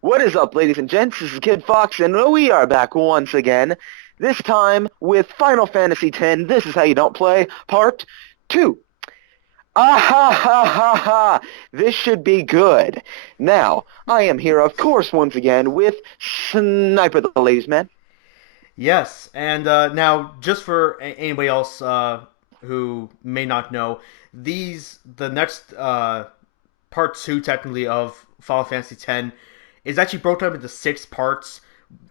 What is up, ladies and gents? This is Kid Fox, and we are back once again. This time with Final Fantasy X. This is how you don't play, Part 2. Ah ha ha ha ha! This should be good. Now, I am here, of course, once again with Sniper the Ladies Man. Yes, and now just for anybody else who may not know, the next part two technically of Final Fantasy X is actually broken up into six parts,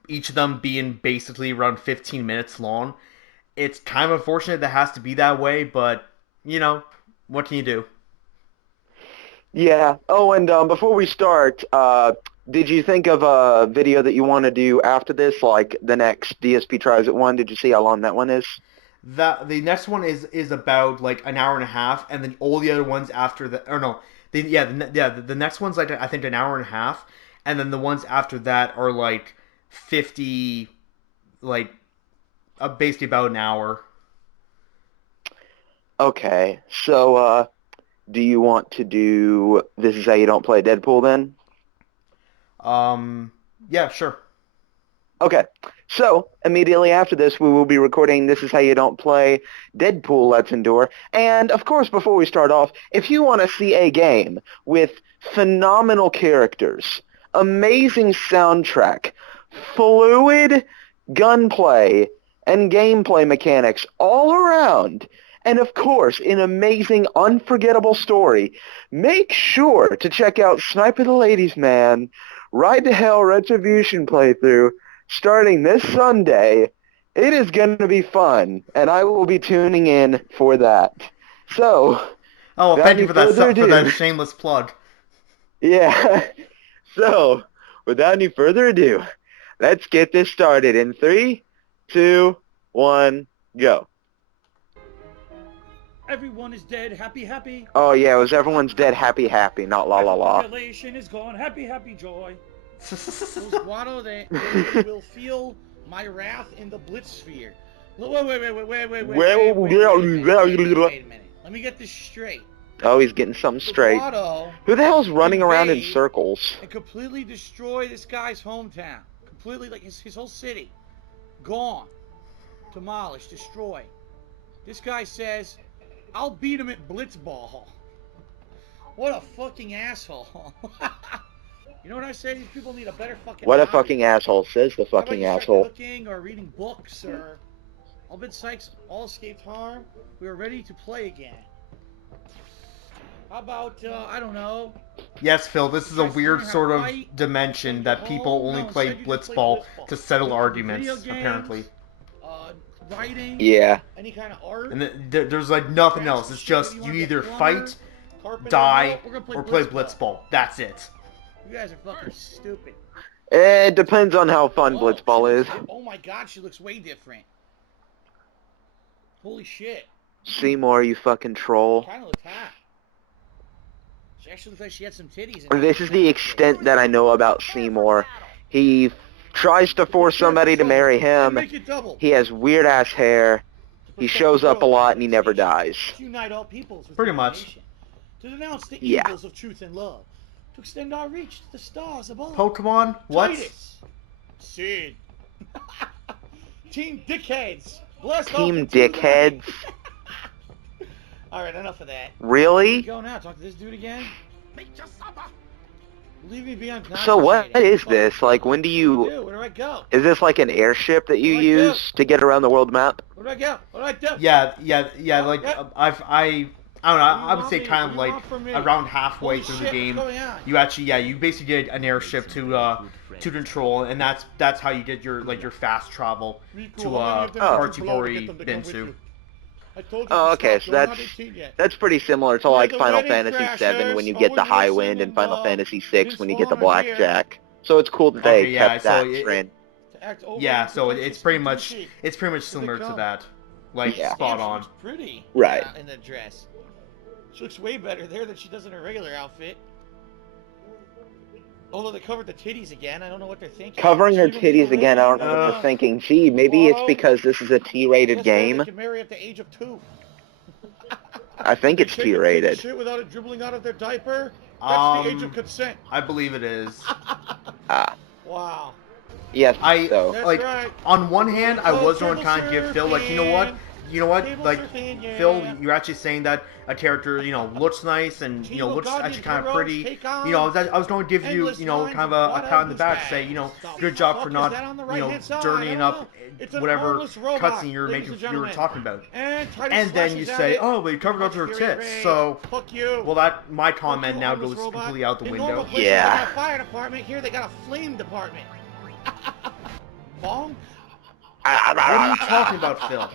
each of them being basically around 15 minutes long. It's kind of unfortunate that it has to be that way, but you know, what can you do? Yeah. Oh, and before we start, did you think of a video that you want to do after this, like the next DSP Tries It one? Did you see how long that one is? The next one is about like an hour and a half, and then all the other ones after that, or no, the next one's like I think an hour and a half, and then the ones after that are like 50, like basically about an hour. Okay. So, do you want to do This Is How You Don't Play Deadpool then? Yeah, sure. Okay. So, immediately after this, we will be recording This Is How You Don't Play Deadpool Let's Endure. And, of course, before we start off, if you want to see a game with phenomenal characters, amazing soundtrack, fluid gunplay, and gameplay mechanics all around, and, of course, an amazing, unforgettable story, make sure to check out Sniper the Ladies Man Ride to Hell Retribution playthrough starting this Sunday. It is going to be fun, and I will be tuning in for that. So, Oh, well, without thank you any further for that ado, shameless plug. yeah. So, without any further ado, let's get this started in three, two, one, go. Everyone is dead. Happy, happy. Oh yeah, it was Everyone's Dead Happy Happy, not La My La La. population is gone. Happy, happy joy. Guado, then you will feel my wrath in the blitz sphere. Wait a minute. Let me get this straight. Oh, he's getting something straight. Guado Who the hell's running around in invade circles? and completely destroy this guy's hometown. Completely, like his whole city. Gone. Demolished. Destroyed. This guy says, I'll beat him at blitzball. What a fucking asshole. You know what I say? These people need a better fucking What a hobby. fucking asshole, says the How about fucking you start asshole. cooking or reading books or Albin Sykes all escaped harm. We are ready to play again. How about I don't know. Yes, Phil, this is a Guys weird learn how sort to of fight, dimension that people only No, play instead you just play blitzball blitzball. to settle arguments, Video games, apparently. Writing, Yeah. any kind of art. And there's like nothing Craft else. some It's shit, just maybe you wanna get either plumber, fight, carpenter. die, No, we're gonna or play blitzball. That's it. You guys are fucking stupid. It depends on how fun Whoa, Blitzball is. Oh my god, she looks way different. Holy shit. Seymour, you fucking troll. Kind of looks hot. She actually looks like she had some titties in This is the extent that I know about Seymour. He tries to force somebody to marry him. Make it double. He has weird ass hair. He shows up a lot and he never dies. To unite all peoples with Pretty much. determination, to denounce the Yeah. evils of truth and love, to extend our reach to the stars above. Pokemon? What? Titus. Sid. Team Dickheads. Blast off Team into the Dickheads? night. Alright, enough of that. Really? Go now, talk to this dude again. Leave me be unconscious. So what is this? Like, when do you... Where do I go? Is this like an airship that you Where'd I use to get around the world map? Where do I go? What do I do? Yeah. Like I don't know. I would say kind of What do like you want from me? around halfway Holy through shit, the game, what's going on? you actually you basically get an airship to control, and that's how you get your fast travel to parts you've already been to. Oh, okay, so that's pretty similar to like Final Fantasy VII when you get the high wind and Final Fantasy VI when you get the blackjack. So it's cool that they Okay, yeah, kept so that trend. Yeah, so it's pretty much similar to that, like Yeah. spot Damn, she on. looks pretty. Right. In the dress. She looks way better there than she does in her regular outfit. Although they covered the titties again, I don't know what they're thinking. Covering her Should we titties again, I don't know what Uh, they're thinking. Gee, maybe it's because this is a T-rated Guess where they game. can marry at the age of 2. I think it's They take a T-rated. shit without it dribbling out of their diaper. That's the age of consent. I believe it is. Yes, I so. That's like right. on one hand, I Oh, was going to table kind of give Phil like, you know what, Table like surfing, yeah. Phil, you're actually saying that a character, looks nice and Table looks guardian actually kind of heroes pretty. take on I was going to give you, endless lines kind of of a pat on the whatever back, say, douchebags. good The job fuck for is not, that on the right-hand side? I dirtying don't up know. It's an whatever armless robot, cutscene you're ladies and gentlemen. talking about. And And then you say, oh, but you covered up her tits, so fuck you. well, that my Fuck comment you, now armless goes robot. completely out the In window. normal places, Yeah. they got a fire department. Here, they got a flame department. Bong? What are you talking about, Phil?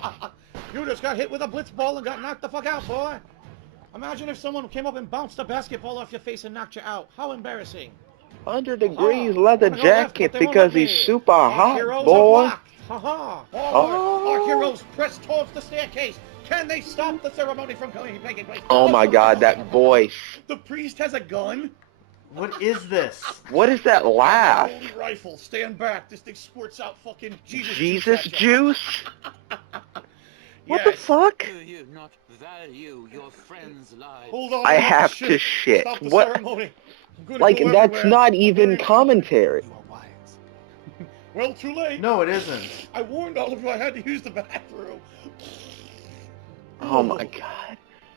You just got hit with a blitz ball and got knocked the fuck out, boy. Imagine if someone came up and bounced a basketball off your face and knocked you out. How embarrassing. 100 degrees Ha-ha. leather Wanna go left, jacket but they won't because let he's me. super Our hot, heroes boy. are blocked. Ha-ha. Forward. Our Oh. heroes press towards the staircase. Can they stop the ceremony from taking place? Oh my god, that voice. The priest has a gun. What is this? What is that laugh? Holy rifle, stand back. This thing squirts out fucking Jesus Jesus at ya. juice? What the Yes. fuck? Do you not value your friends' lives? Hold on, I I'm about have to shit. Stop the What? ceremony. I'm gonna Like, go that's everywhere. not I'm even gonna- commentary. You are wise. Well, too late. No, it isn't. I warned all of you I had to use the bathroom. Oh my god.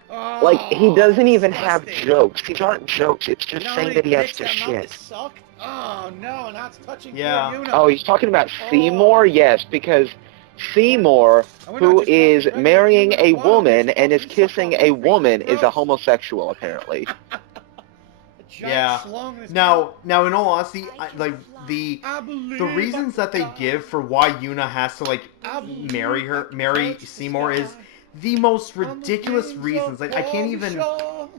Oh, Like, he doesn't even have disgusting. jokes. These aren't jokes, it's just You know how saying many that he has dicks to that mouth is shit. sucked? Oh no, that's touching Yeah. poor Una. Oh, he's talking about Oh. Seymour? Yes, because Seymour, And we're not who just talking is regular marrying human a aquatic, woman it's and is fucking kissing suck a off the woman, freaking is a gross. homosexual, apparently. A giant Yeah. slung in his Now, in all honesty, the I believe reasons that they give for why Yuna has to I believe marry I touched the Seymour is sky the most on the ridiculous wings reasons. of Like, I can't even, Pauly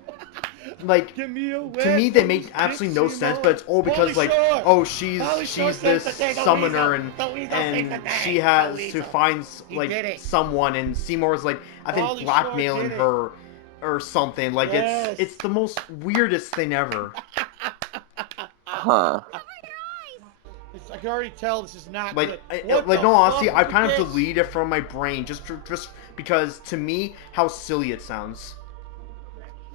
like, Give me a to me wet they make nose, absolutely no Dixie sense, Moe. but it's all because Pauly like, Shore. oh, Pauly Shore she's says this that they don't summoner need the weasel and thing she today. has The to weasel. find He like did it. someone, and Seymour's like, I think Pauly Shore blackmailing did it. her or something. Like, Yes. it's the most weirdest thing ever. Huh. I can already tell this is not Like, good. What like the no, honestly, fuck I is kind of this? deleted it from my brain just because to me how silly it sounds.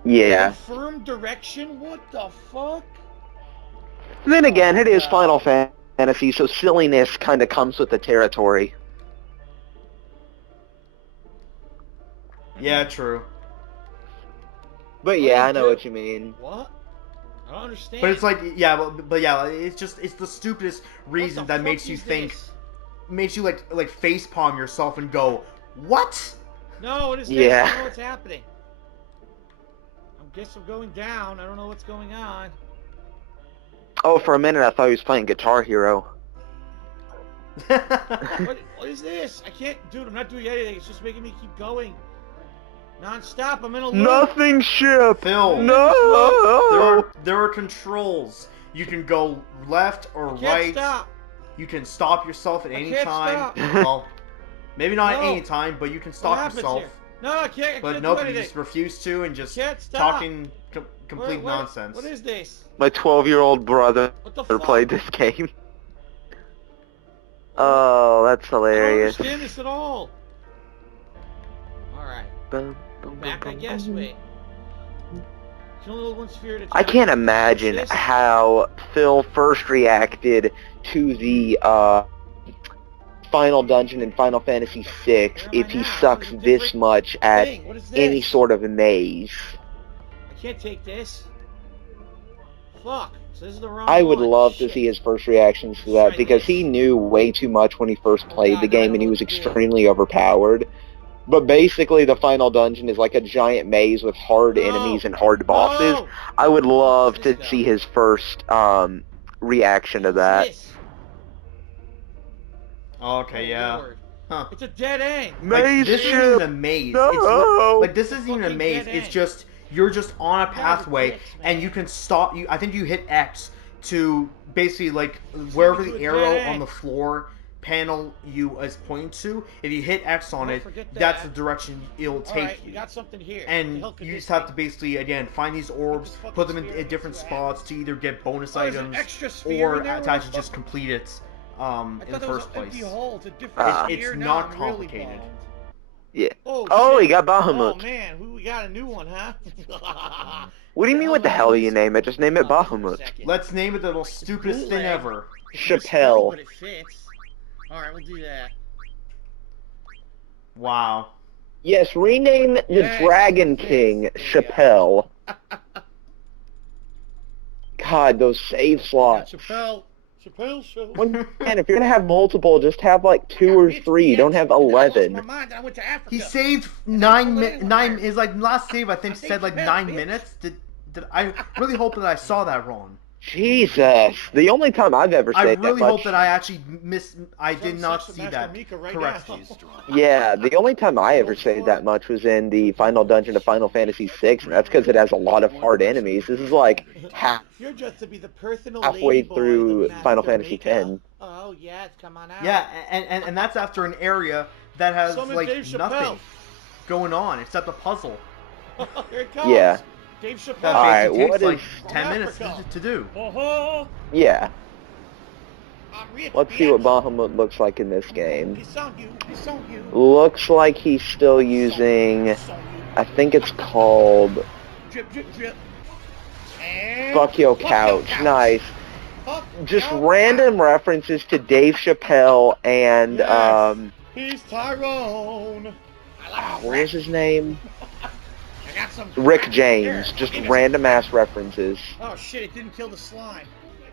Yeah. Confirmed direction? What the fuck? Then again, it is God. Final Fantasy, so silliness kind of comes with the territory. Yeah, true. But yeah, I know what you mean. What? I don't understand. But it's like, yeah, but yeah, it's the stupidest What reason the that fuck makes you is think, this? makes you like face palm yourself and go, what? No, what is this? Yeah. I don't know what's happening. I guess I'm going down. I don't know what's going on. Oh, for a minute I thought he was playing Guitar Hero. What is this? I can't, dude. I'm not doing anything. It's just making me keep going. Non-stop. I'm in a loop. Nothing ship! Phil, No! there are controls. You can go left or I can't right. stop. You can stop yourself at I any can't time. stop. Well, maybe not at No. any time, but you can What stop happens yourself. here? No, I can't. I But can't nope, do you anything. just refuse to and just Can't stop. talking complete What- nonsense. What is this? My 12-year-old brother What the fuck? played this game. Oh, that's I don't hilarious. understand this at all. Alright. Back, I guess. Wait. Kill only one sphere at a time. I can't imagine What's this? how Phil first reacted to the final dungeon in Final Fantasy VI Where am if I he now? sucks It's a this different much at thing. What is any this? sort of maze. I can't take this. Fuck. So this is the wrong I would one. love to Shit. see his first reactions to Let's that try because this. he knew way too much when he first Oh played God, the now I game don't and he know was what to do. extremely overpowered. But basically the final dungeon is like a giant maze with hard No. enemies and hard bosses. No. I would love Where's to this go? see his first reaction to What's that. this? Okay, Oh, yeah. Lord. Huh. It's a dead end. Like, Maze this ship! isn't a maze. No! Like, this isn't even a Fucking maze. dead It's end. just, you're just on a pathway, dicks, and man. you can stop. I think you hit X to basically, like, wherever to the a arrow dead on end. the floor panel you is pointing to, if you hit X on Don't it, forget that's the that. direction it'll take Alright, you. you got something here. What the And hell could you this just have be? to basically, again, find these orbs, this fucking put them sphere in different into spots to either get bonus Oh, there's an items extra sphere or in there? to What the actually just fuck? complete it I in the thought that was first an empty place. hole. It's a different Ah. sphere. It's Now not I'm really complicated. bummed. Yeah. Oh, Oh, he shit. got Oh, Bahamut. man. We got a new one, huh? What do you mean, what the hell do you name it? Just name it Bahamut. Let's name it the most stupidest thing bootleg. ever. It's misspelled, Chappelle. but it fits. Alright, we'll do that. Wow. Yes, rename the Yes, Dragon fits. King There we go. Chappelle. God, those save Got slots. Chappelle show. Man, if you're gonna have multiple, just have like 2 or 3. Don't have And then I lost 11. my mind and I went to Africa. He saved nine nine. His like last save, I think, I said like saved 9 Chappelle, bitch. minutes. Did I really hope that I saw that wrong? Jesus. The only time I've ever I saved really that much. hope that I actually I did Some not sex see with that Master Mika right correctly. now. Yeah, the only time I ever saved that much was in the final dungeon of Final Fantasy VI, and that's because it has a lot of hard enemies. This is like You're just to be the personal halfway ladyboy through of Master Final Fantasy Mika. X. Oh, yes, come on out. Yeah, and that's after an area that has Summon like Dave Chappelle. nothing going on except a puzzle. Here it comes. Yeah. Dave Chappelle. That Alright, basically what takes like is- 10 minutes Africa. to do. Oh, Yeah, I'm rich, let's see what bitch. Bahamut looks like in this game. It's on you. It's on you. Looks like he's still using, It's on you. I think it's called Drip, drip, drip. And Fuck Your Fuck Couch. Nice. Fuck Just your random couch. references to Dave Chappelle and, Yes. He's Tyrone. I like what was his name? I got some Rick James. Here, Just give me random ass references. Oh shit, it didn't kill the slime.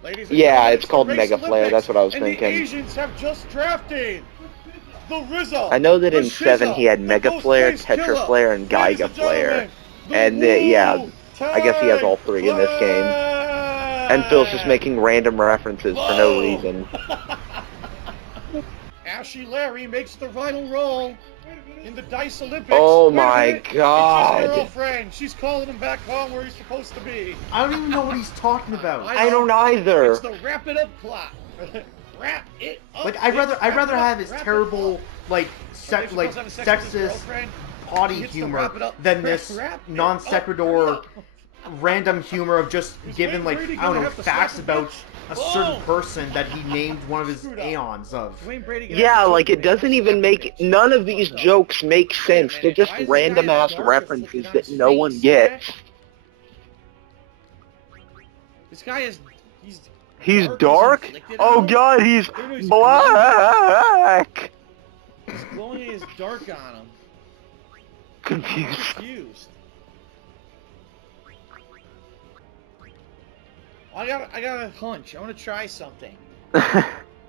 Ladies and Yeah, gentlemen, it's called the Mega Race Flare, Olympics, that's what I was and thinking. The Asians have just drafted the RZA. I know that the in 7 he had SZA, Mega the Flare, Ghostface Tetra Killer. Flare, and Ladies Giga Flare. gentlemen, the And yeah, I guess he has all Wu-Tang 3 in this game. And Phil's just making random references for no Whoa. reason. Ashy Larry makes the final roll in the Dice Olympics. Oh Wait a my minute. It's God. his girlfriend. She's calling him back home where he's supposed to be. I don't even know what he's talking about. I don't either. It's the wrap it up plot. Wrap it up. Like I'd rather Wrap it up, have his wrap it terrible up. like So if she like goes having sex with his sexist girlfriend, potty he hits the humor wrap it up, than this wrap it non up, sequitur wrap it up. random humor of just Is giving Wayne like Brady I don't gonna know have to slap facts a about bitch? a certain Whoa. person that he named one of his Screwed up. aeons of. Wayne Brady gonna Yeah, have to like choke it him. doesn't even make none of these jokes make sense. They're just Why is this random guy ass dark references afflicted on that his no one face, gets. This guy is He's dark? dark? He's inflicted Oh on him? god, he's I didn't know he's black! His glowing is dark on him. I'm Confused. confused. I got a hunch. I want to try something. A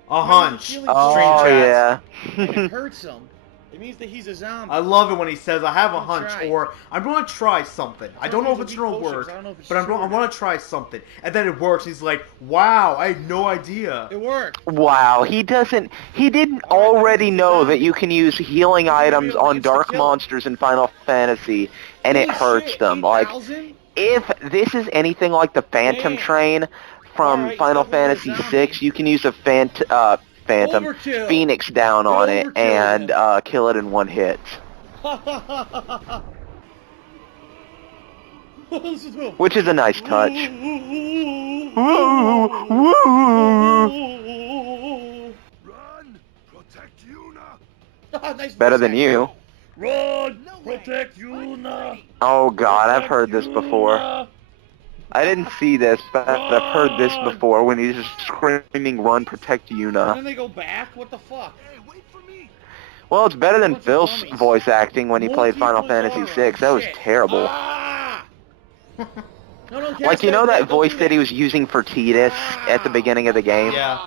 hunch. Oh Strange yeah. If it hurts him, it means that he's a zombie. I love it when he says, "I have a I'll hunch," try. or "I'm going to try something. I don't know if it's going to work, but I want to try something." And then it works. He's like, "Wow, I had no idea." It worked. Wow, he didn't already know that you can use healing items on dark monsters in Final Fantasy, and it hurts them. Like, 8,000? if this is anything like the Phantom Damn. Train from Alright, Final it's definitely a Fantasy zombie. VI, you can use a Phantom Overkill. Phoenix down on it Overkill and him. kill it in one hit. Listen to him. Which is a nice touch. Woo, Run! Protect Yuna! Nice Better voice than acting. you. run! No way. Protect Yuna! Oh god, I've Protect heard this before. Yuna! I didn't see this, but I've heard this before when he's just screaming, "Run, protect And Yuna." then they go back? What the fuck? Hey, wait for me! Well, it's better than Bunch of Phil's dummies. voice acting when he played Final Multiple Fantasy horror. VI. That was Shit. terrible. Ah! No, don't Like, cast you know Red, that don't voice do that he was using for Tidus at the beginning of the game? Yeah.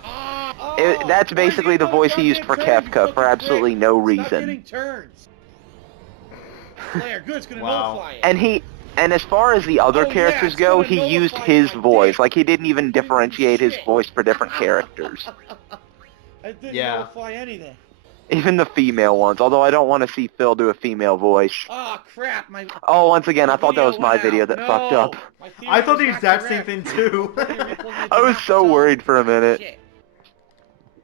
That's Why is basically he the doing voice he used for goddamn turns, you Kefka for fucking absolutely prick? no Stop reason. getting turns. Slayer, good, it's gonna Wow. nullify it. And as far as the other Oh, yeah, characters it's go, gonna he used nullify his my voice. dick. Like, he didn't even Didn't do differentiate his shit. voice for different characters. It didn't Yeah. nullify anything. Even the female ones, although I don't want to see Phil do a female voice. Oh crap, my Oh, once again, I the thought that was video my went video out. that No, fucked up. my theory I thought was the not exact same correct. thing too. I was so worried for a minute. Shit.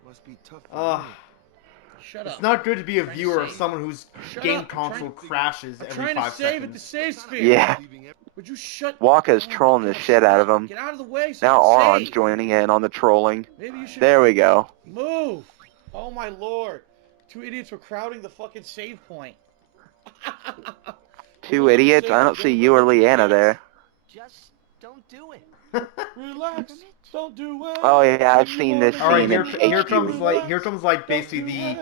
Must be tough for Ugh. you. Shut up. It's not good to be a Trying to viewer of save. someone whose Shut game up, I'm console trying- crashes I'm every trying to 5 save at the seconds. save sphere. Yeah. Would you shut? Waka's Oh my trolling the God, shit out of shut up. him. Get out of the way. So Now I can Auron's save. joining in on the trolling. Maybe you should There we go. move. Oh my lord. Two idiots were crowding the fucking save point. Two idiots? I don't see you or Leanna there. Just don't do it. Relax. Don't do it. Oh yeah, I've seen this All right, scene in here HD. comes like basically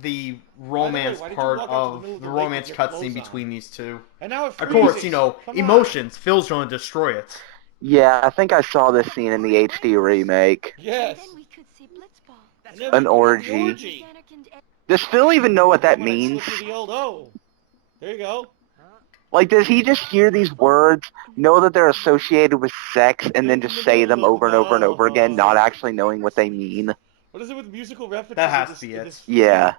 the romance why did you part walk out to the of middle of the the lake romance with your clothes cutscene on? between these two. And now it Of course, freezes. you know, Come on. emotions. Phil's going to destroy it. Yeah, I think I saw this scene in the HD remake. Yes. And then we could see Blitzball. And then An we- orgy. Does Phil even know what that I'm gonna means? slip you the old O. There you go. Like, does he just hear these words, know that they're associated with sex, and then just say them over and over and over again, not actually knowing what they mean? What is it with musical references? That has in to be in it. this- Yeah.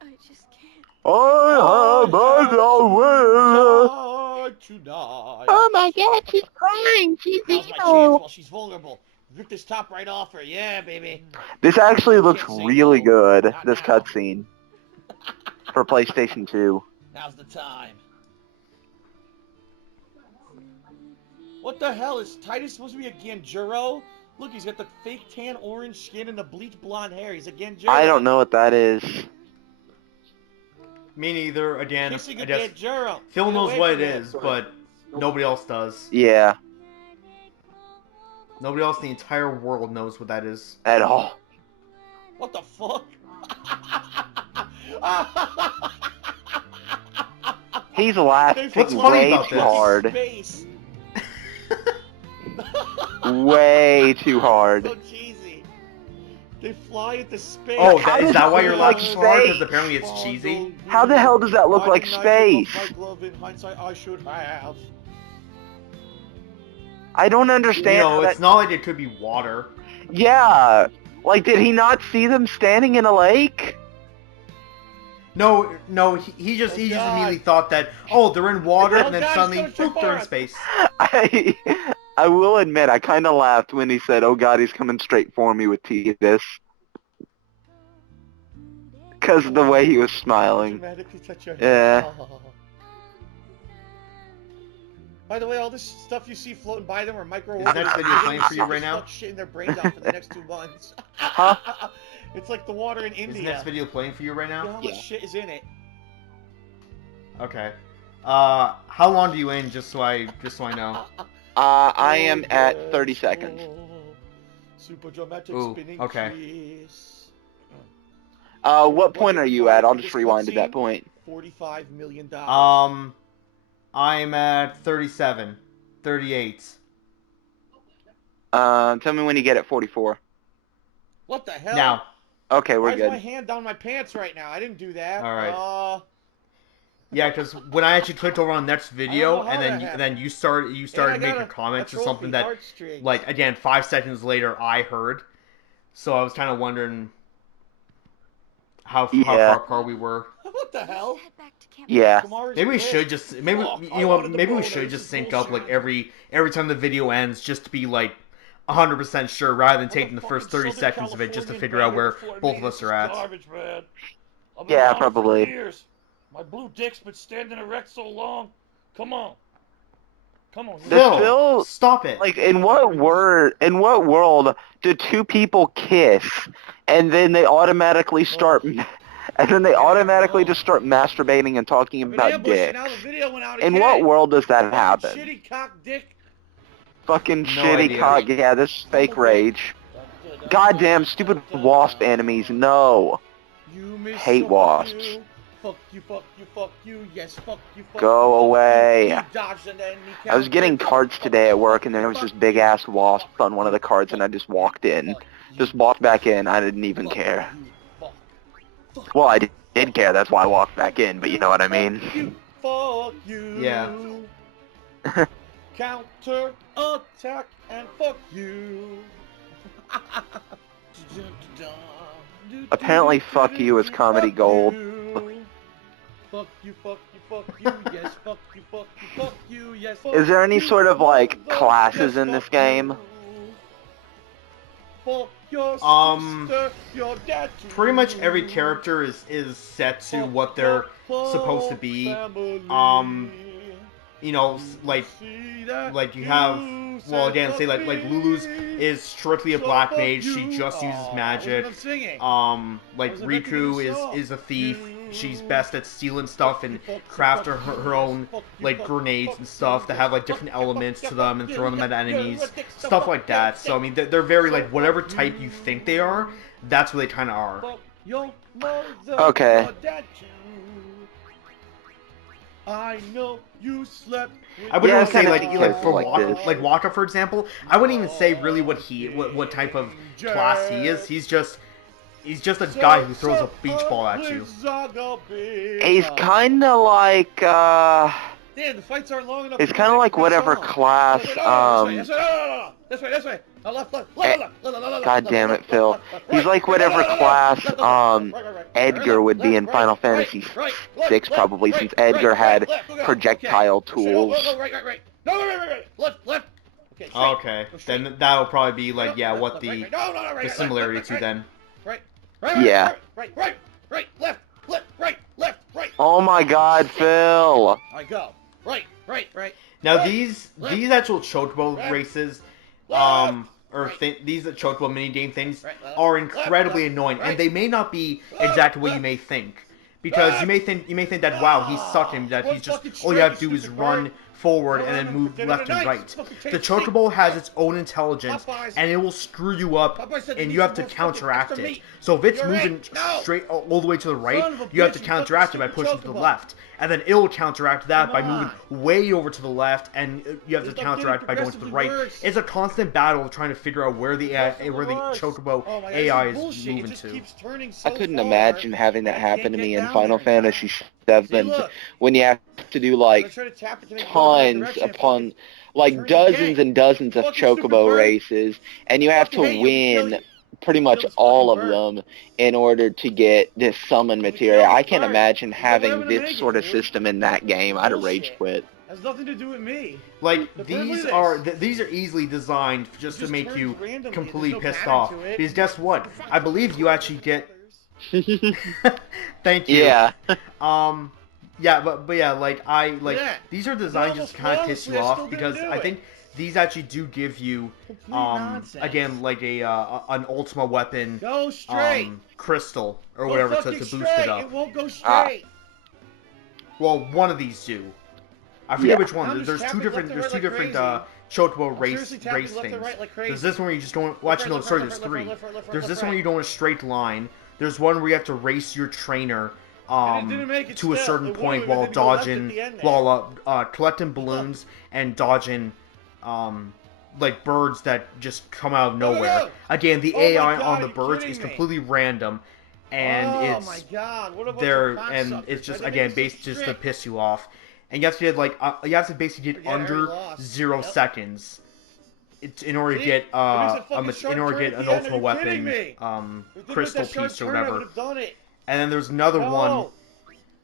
I just can't. I have my will. Tonight. Oh my god, she's crying. She's Now's my chance evil. while she's vulnerable. Rip this top right off her. Yeah, baby. This actually looks Can't say really no. good, Not this now. cutscene. For PlayStation 2. Now's the time. What the hell? Is Titus supposed to be a Ganjuro? Look, he's got the fake tan orange skin and the bleach blonde hair. He's a Ganjuro. I don't know what that is. Me neither. Again, Kissing I a guess Ganjuro. Phil Get knows away what from it him. is, but nobody else does. Yeah, Nobody else in the entire world knows what that is. at all. What the fuck? He's laughing What's funny way about too this? hard. Space. Way too hard. So cheesy. They fly into space. Oh, How is does that it why look you're like laughing so hard? Because space? apparently it's cheesy. How the hell does that look Why like didn't I take space? off my glove? In hindsight, I should have. I don't You understand know, how it's that... not like it could be water. Yeah. Like, did he not see them standing in a lake? No, he just Oh, God. immediately thought that, oh, they're in water, Oh, and then God, suddenly, it's coming boop, they're in for us. space. I will admit, I kind of laughed when he said, oh god, he's coming straight for me with Titus. Because of the way he was smiling. Dramatically touch your Yeah. head. Oh. By the way, all this stuff you see floating by them are micro. Is the next video playing for you right now? Shit in their brains out for the next 2 months. Huh? It's like the water in Is India. the next video playing for you right You know now? how much Yeah. shit is in it? Okay. How long do you in, just so I know? I am at 30 seconds. Super dramatic Ooh, spinning okay. trees. What point are you at? I'll just rewind to that point. $45 million. I'm at 37, 38. Tell me when you get at 44. What the hell? Now, Okay, Why we're is my good. hand down my pants right now? I didn't do that. All right. yeah, because when I actually clicked over on the next video, I don't know how and that then you started And I making got comments a or something trophy, that, heartstrings. like, again, 5 seconds later, I heard. So I was kind of wondering how Yeah. far apart we were. What the hell? Head back to camp. Yeah. Kamara's Maybe we pissed. should just Fuck, you I know wanted what? the Maybe we boner, should this just is sync up like bullshit. every time the video ends, just to be like 100% sure, rather than taking the first 30 Southern seconds of it just to Californian figure out where before me, both of this us is are at. Garbage, man. I've been Yeah, around for probably. years. My blue dick's been standing erect so long. Come on. Come on. Does Phil- Stop it! Like, in what world do two people kiss, and then they automatically start, and then they automatically just start masturbating and talking I've been about ambushed, dicks? and now the video went out In again. what world does that Fucking happen? Shitty cock dick. Fucking No shitty idea. cock. Yeah, this is fake rage. Goddamn stupid wasp enemies. No. You miss Hate so fuck wasps. you. Fuck you, fuck you, fuck you. Yes, fuck you, fuck Go you, fuck away. You. You dodged an enemy I was getting counter. cards today at work, and there was this big ass wasp on one of the cards, and I just walked in. Just walked back in. I didn't even care. Well, I did care. That's why I walked back in. But you know what I mean. Fuck you. Yeah. Counter attack and fuck you. Apparently, fuck you is comedy gold. Fuck you, fuck you, fuck you, yes, fuck you, fuck you, fuck you, yes. Fuck Is there any you, sort of, like, fuck classes yes, in this fuck game? you. Fuck your sister, your dad too. Pretty much every character is set to Fuck what they're your supposed to be. family. You know, like See that you have, well, said again, say fuck like me. Lulu's is strictly a So black fuck mage. She you. just uses Aw, magic. I wasn't singing. Like I was meant to give Riku you a song. is a thief. You she's best at stealing stuff and craft her own like grenades and stuff that have like different elements to them and throwing them at enemies, stuff like that. So I mean, they're very like whatever type you think they are, that's what they kind of are. Okay. I know you slept. I wouldn't Yeah, even say kinda like for like Waka, this. like Waka, for example. I wouldn't even say really what type of class he is. He's just a guy who throws a beach ball at you. He's kind of like, Damn, the fights aren't long enough. it's kind of like whatever class, This way. No, left. God damn it, Phil. He's like whatever class, Edgar would be in Final Fantasy VI, probably, since Edgar had projectile tools. Right. No, right. Left. Okay, then that'll probably be like what the similarity to then. Right. Yeah. Right. Left. Oh my God, Phil. I go. Right. Now these actual Chocobo races, these Chocobo mini game things are incredibly annoying, and they may not be exactly what you may think, because you may think that wow, he's sucking, that he's just all you have to do is run forward and then move left and right. The Chocobo has its own intelligence, and it will screw you up, and you have to counteract it. So if it's moving straight all the way to the right, you have to counteract it by pushing to the left. And then it'll counteract that by moving way over to the left, and you have to counteract by going to the right. It's a constant battle of trying to figure out where the Chocobo AI is moving to. I couldn't imagine having that happen to me in Final Fantasy VII when you have to do like tons upon like dozens and dozens of Chocobo races, and you have to win pretty much all of them in order to get this summon material. I can't imagine having this sort of system in that game. I'd have rage quit. Has nothing to do with me. Like these are easily designed just to make you completely pissed off. Because guess what? I believe you actually get. Thank you. Yeah. These are designed just to kind of piss you off, because I think these actually do give you again like an ultimate weapon crystal or whatever to boost it up. It won't go straight. Well, one of these do. I forget which one. There's two different Chocobo race things. There's this one where you just don't. Well, actually, no, sorry. There's three. There's this one where you go in a straight line. There's one where you have to race your trainer to a certain point while dodging, collecting balloons and dodging like birds that just come out of nowhere. Again, the AI on the birds is completely random, and it's just again based just to piss you off. And you have to basically get under 0 seconds in order to get an ultimate weapon crystal piece or whatever. And then there's another one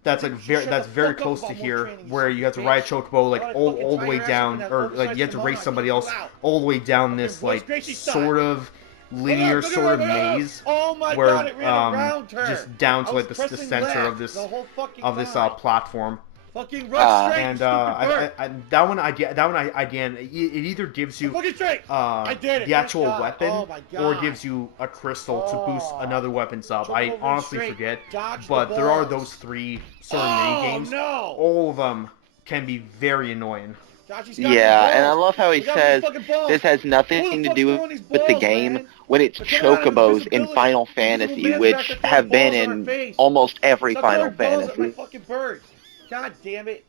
that's like very close to here, where you have to ride a Chocobo like all the way down, or like you have to race somebody else all the way down this like sort of linear sort of maze, where just down to like the center of this platform. And that one again, it either gives you the actual weapon or gives you a crystal to boost another weapons up. I honestly forget, but there are those three sort of mini games. All of them can be very annoying. Yeah, and I love how he says this has nothing to do with the game when it's Chocobos in Final Fantasy, which have been in almost every Final Fantasy. God damn it.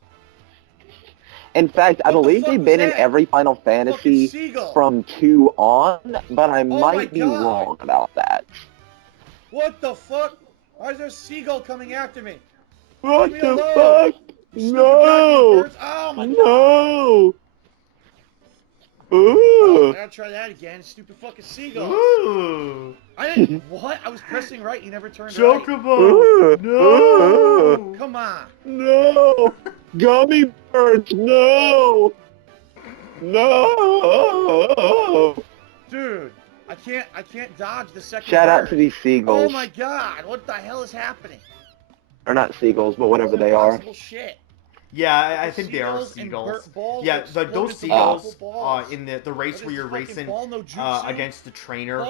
In fact, I believe they've been in every Final Fantasy from 2 on, but I might be wrong about that. What the fuck? Why is there a seagull coming after me? What the fuck? No! Oh my no! Ooh. I gotta try that again. Stupid fucking seagull. Ooh. I didn't. What? I was pressing right. You never turned Chocobo! right. No! Come on. No! Gummy birds! No! No! Dude, I can't dodge the second Shout out bird. to these seagulls. Oh my god! What the hell is happening? Or not seagulls, but whatever they are. Shit. Yeah, I think they are seagulls. Yeah, like those seagulls in the race where you're racing against the trainer,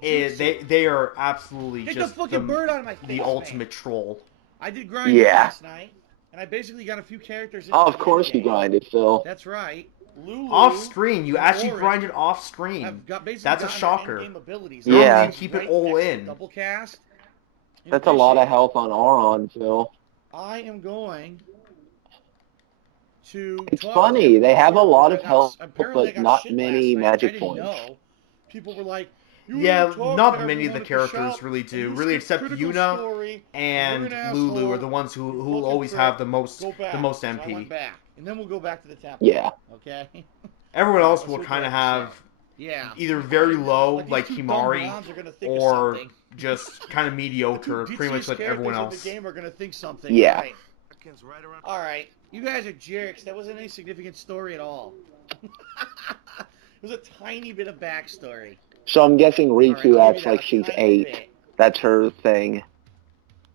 they are absolutely just bird out of my face, the ultimate troll. I did grinding Yeah. last night, and I basically got a few characters. Oh, of course you grinded, Phil. That's right. Lulu. Off screen, you and actually Orin grinded off screen. have basically That's a gotten their shocker. in-game abilities. Yeah. Normally Yeah. you keep it all in. Double cast. That's a lot of health on Auron, Phil. I am going to. It's talk funny, to they have a Lord, lot which of I got- health, apparently I but got not shit many last night, which magic I didn't points. know. People were like, "You Yeah, didn't talk not to many of the everyone at characters shop, really and do. you Really, skipped except critical Yuna story, and you're an Lulu asshole, are the ones who fucking always prick, have the most go back." So I MP. went back, and then we'll go back to the temple. Yeah. Okay. Everyone else Let's will see what kind they of have to have say. Yeah. either very low, Like, like these two Himari, dumb blondes are gonna think of or something. just kind of mediocre, The two pretty much ditziest like everyone characters else. in the game are gonna think something. Yeah. Right. All right, you guys are jerks. That wasn't any significant story at all. It was a tiny bit of backstory. So I'm guessing All right, I'll Riku give acts you like that, a she's tiny 8. bit. That's her thing.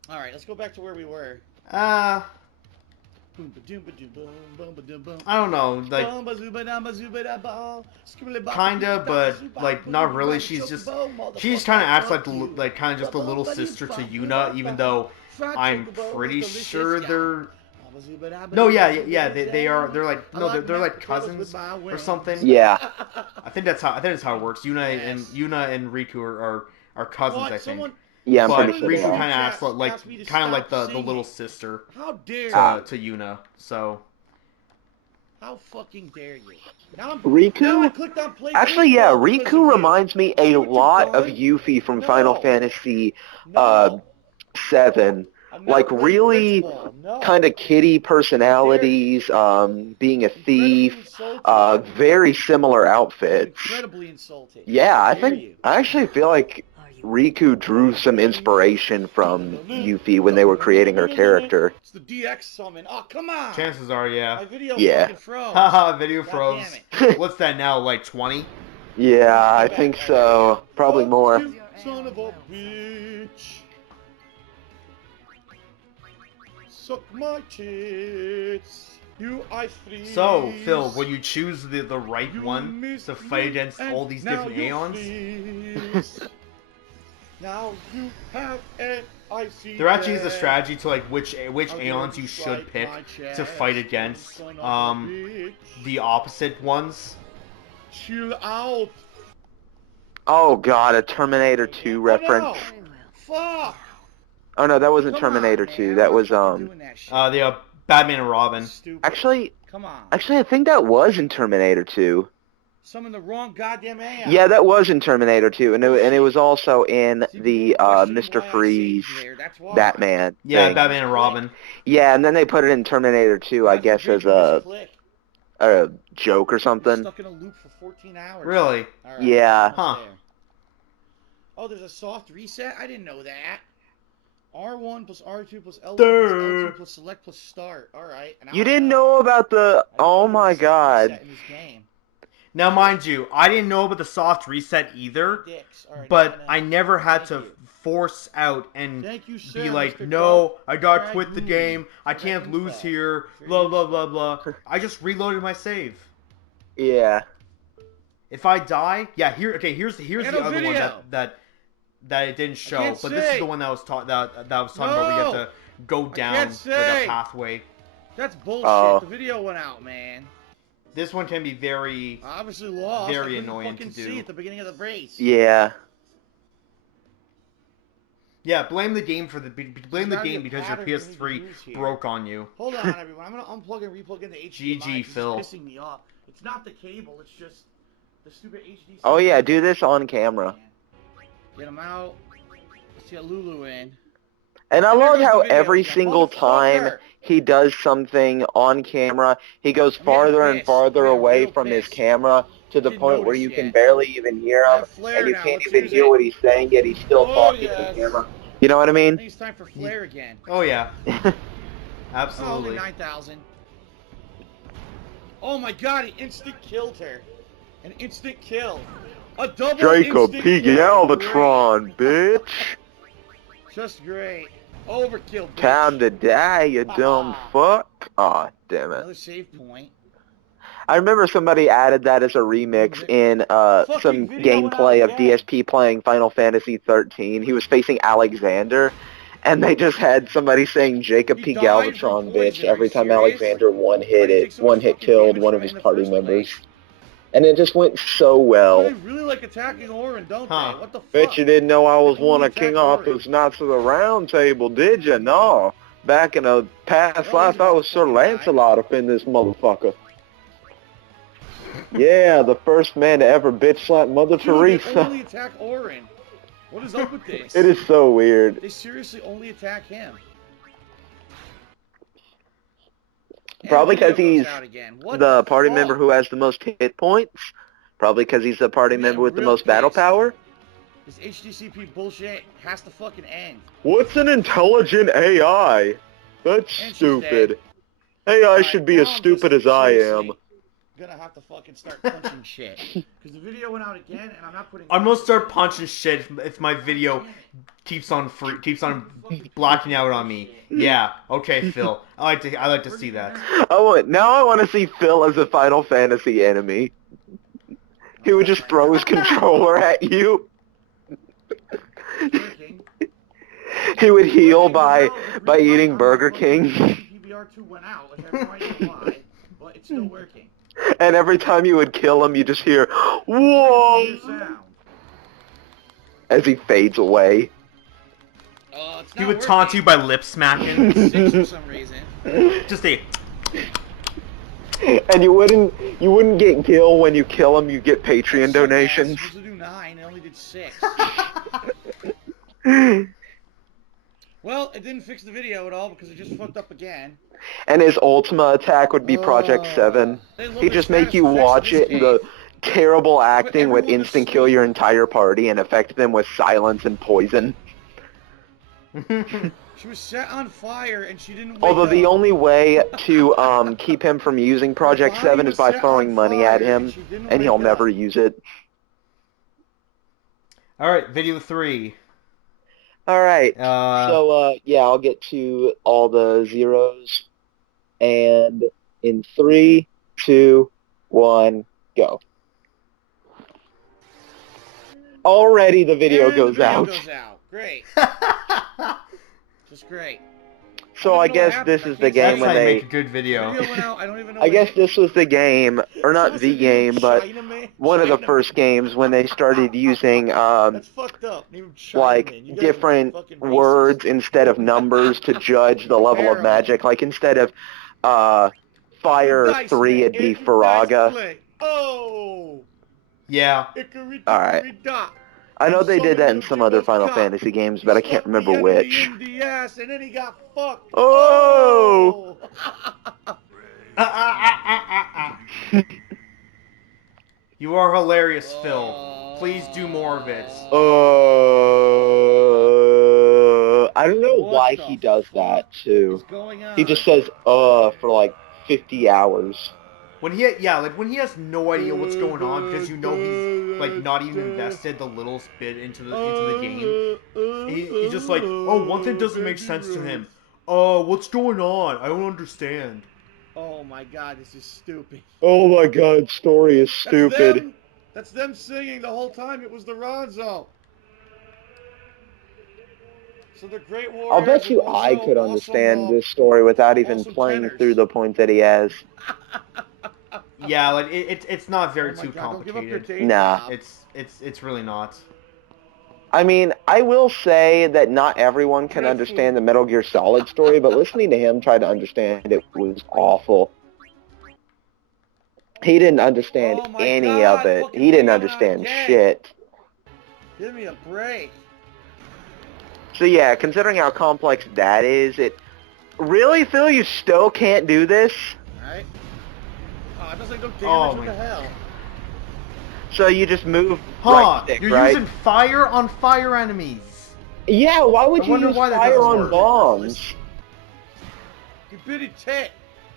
All right, let's go back to where we were. Boom, ba-doom, ba-doom, boom, boom, ba-doom, boom. I don't know, like Boom, ba-zoo-ba-dum, ba-zoo-ba-da-bum. Skibbly-bop, kinda, but ba-zoo-bop, like boom, not really. boom, She's just chocobo, she's motherfucker, kind of acts like fuck you. like kind of just a little sister to Yuna, even Ba-ba-ba-dee-ba-ba. though Fried I'm chocobo pretty was delicious, sure yeah. they're Ba-zoo-ba-da-ba-doo, no, yeah, ba-zoo-ba-da-ba. they are. They're like I no, like they're mashed like potatoes cousins with my or wings. something. Yeah. I think that's how it works. Yes. Yuna and Riku are cousins, What? I think. Someone, Yeah, I'm But pretty someone sure in they Riku the are. kind of chat acts like asked me to kind of like stop the singing. little sister How dare to you? Yuna. So How fucking dare you? Now I Riku? clicked on play Actually, yeah, baseball because of Riku you. reminds me See a what you've lot of done? Yuffie from No. Final Fantasy No. 7. I'm not Like playing really blitzball. No. kind of kiddie personalities, being a Incredibly thief, insulting. very similar I'm outfits. incredibly insulting. Yeah, How I dare think you? I actually feel like Riku drew some inspiration from Yuffie when they were creating her character. It's the DX summon. Oh, come on. chances are, My yeah. video Yeah. fucking froze. Haha, video God froze. damn it. What's that now? Like 20? Yeah, I think so. Probably Fuck more. You son of a bitch. Suck my tits. You ice freeze. So, Phil, will you choose the right You one miss to fight me, against and all these now different you aeons? freeze. Now you have an icy There actually is a death. strategy to like which I'll aeons go you should strike pick my to chest. fight against Son of a bitch. the opposite ones. Chill out. Oh god, a Terminator 2 reference. Oh, no. Fuck. Oh no, that wasn't Come Terminator on, 2. man. That I'm was not fucking doing that shit. The Batman and Robin. Stupid. actually Come on. I think that was in Terminator 2. Summon the wrong goddamn AI. Yeah, that was in Terminator 2, and it was also in See, the people were questioning Mr. why I Freeze saved there. That's why. Batman Yeah, thing. Batman and Robin. Yeah, and then they put it in Terminator 2, I guess, as a joke or I'm something. stuck in a loop for 14 hours. Really? All right, Yeah. almost there. Oh, there's a soft reset? I didn't know that. R1 plus R2 plus L1 plus L2 plus select plus start. All right. And You didn't know about the... Oh my god. In this game. Now, mind you, I didn't know about the soft reset either, Dicks. All right, but now- I never had Thank to you. force out and Thank you, be sir, like, Mr. no, Duck. I gotta Drag quit the Moon game, I for that can't lose info. here, Very blah, blah, useful. blah, blah. I just reloaded my save. Yeah. If I die, yeah, here's I the got a other one video. that it didn't show, can't but this is say. the one that was taught that was talking about where you have to go down can't like say. a pathway. That's bullshit. Oh. The video went out, man. This one can be very I obviously lost. Very I couldn't annoying fucking to do. see at the beginning of the race. Yeah. yeah. Blame the game for blame the gotta be game a because your pattern you need to PS3 use here. broke on you. Hold on, everyone. I'm gonna unplug and replug into HDMI. GG, 'cause Phil. It's pissing me off. It's not the cable. It's just the stupid HD. Oh yeah, do this on camera. Get him out. Let's get Lulu in. And I There love goes the how video every again. single time Motherfucker. he does something on camera, he goes I'm getting farther and pissed. farther I'm getting away real from his pissed. camera to the Didn't point where notice you can yet. barely even hear I him, have flare and you now. can't Let's even use hear it. what he's saying, yet he's still Oh, talking yes. to the camera. You know what I I mean? think it's time for flare again. Oh yeah, Oh, only absolutely. 9,000. Oh my god, he instant killed her. An instant kill. A double Jacob instant P. kill. Galvatron, bitch. Great. Just great. Overkill, bitch. Time to die, you dumb fuck. Aw, damn it. Another save point. I remember somebody added that as a remix in some video went out gameplay of again. DSP playing Final Fantasy 13. He was facing Alexander, and they just had somebody saying Jacob He P. died from Galvatron, bitch, poison. Are every you time serious? Alexander one Why'd he take so much hit fucking killed damage one from of it his in the party first members. place? And it just went so well. They really like attacking Orin, don't Huh. they? What the fuck? Bet you didn't know I was They only one of King attack Orin. Arthur's Knights of the Round Table, did you? No. Back in a past Oh, he's life, I about was to Sir fucking die. Lancelot up in this motherfucker. Yeah, the first man to ever bitch slap Mother Dude, Teresa. they only attack Orin. What is up with this? It is so weird. They seriously only attack him. And Probably the video 'cause he's goes out again. What The party fuck? member who has the most hit points. Probably because he's the party Man, member I'm with the real most battle pissed. power. This HDCP bullshit has to fucking end. What's an intelligent AI? That's And she's stupid. dead. AI Alright, should be now as I'm stupid just as I am. seriously gonna have to fucking start punching shit. Because the video went out again, and I'm not putting. I'm gonna start punching shit if my video keeps on blacking out on me. Yeah, okay, Phil. I like to see that. Now I want to see Phil as a Final Fantasy enemy. He would just throw his controller at you. Working. He would heal Working, by but now the green eating light Burger on my King. fucking PBR2 went out. Like, I have no idea why, but it's still working. And every time you would kill him, you just hear, "Whoa!" Weird sound. as he fades away. It's He not would taunt working. you by lip smacking. It's 6 for some reason. Just a. And you wouldn't get gil when you kill him. You get Patreon donations. Supposed to do 9, it only did 6. Well, it didn't fix the video at all because it just fucked up again. And his Ultima attack would be Project 7. They love He'd the just make status you effects watch of this it and the game. terrible acting would everyone to instant kill sleep. your entire party and affect them with silence and poison. She was set on fire and she didn't wake Although up. the only way to keep him from using Project body 7 was is by set throwing on money at fire him, and she didn't and he'll wake never up. use it. Alright, video 3. Alright, so yeah, I'll get to all the zeros, and in 3, 2, 1, go. Already the video And goes the video out. goes out. Great. Just great. So I guess this is the game That's how when you they... make a good video. Video went out. I don't even know I what guess hit. this was the game, or not Someone the said, game, but Chinaman? one of the Chinaman. first games when they started using That's fucked up. Name Chinaman. like You guys are different fucking racist. words instead of numbers to judge the level of Apparently. magic. Like instead of fire Dice 3, man. it'd be Andrew Faraga. Dice play. Oh! Yeah. Hickory Alright. dickory dock. I know they did that in Somebody some who other was Final cock. Fantasy games, He but I can't stuck the remember enemy which. in the ass and then he got fucked. Oh! You are hilarious, Phil. Please do more of it. I don't know What why the he does that fuck too. is going on? He just says for like 50 hours. When he when he has no idea what's going on because you know he's like not even invested the littlest bit into the game. He's just like, oh, one thing doesn't make sense to him. What's going on? I don't understand. Oh my god, this is stupid. Oh my god, story is stupid. That's them singing the whole time. It was the Ronzo. So they're great warriors. I'll bet you and I also could awesome, understand this story without even awesome playing tenors. through the point that he has. Yeah, like it's not very Oh my too God, don't give up your complicated. day Nah. job. It's really not. I mean, I will say that not everyone can understand the Metal Gear Solid story, but listening to him try to understand it was awful. He didn't understand Oh my any God, of it. fucking He didn't video understand again. shit. Give me a break. So yeah, considering how complex that is, it... Really, Phil, you still can't do this? Alright. Oh, it does like no damage. Oh What my- the hell? So you just move Huh? right stick, You're right? using fire on fire enemies. Yeah, why would I you wonder use why that fire doesn't on work. bombs? He bit a tit.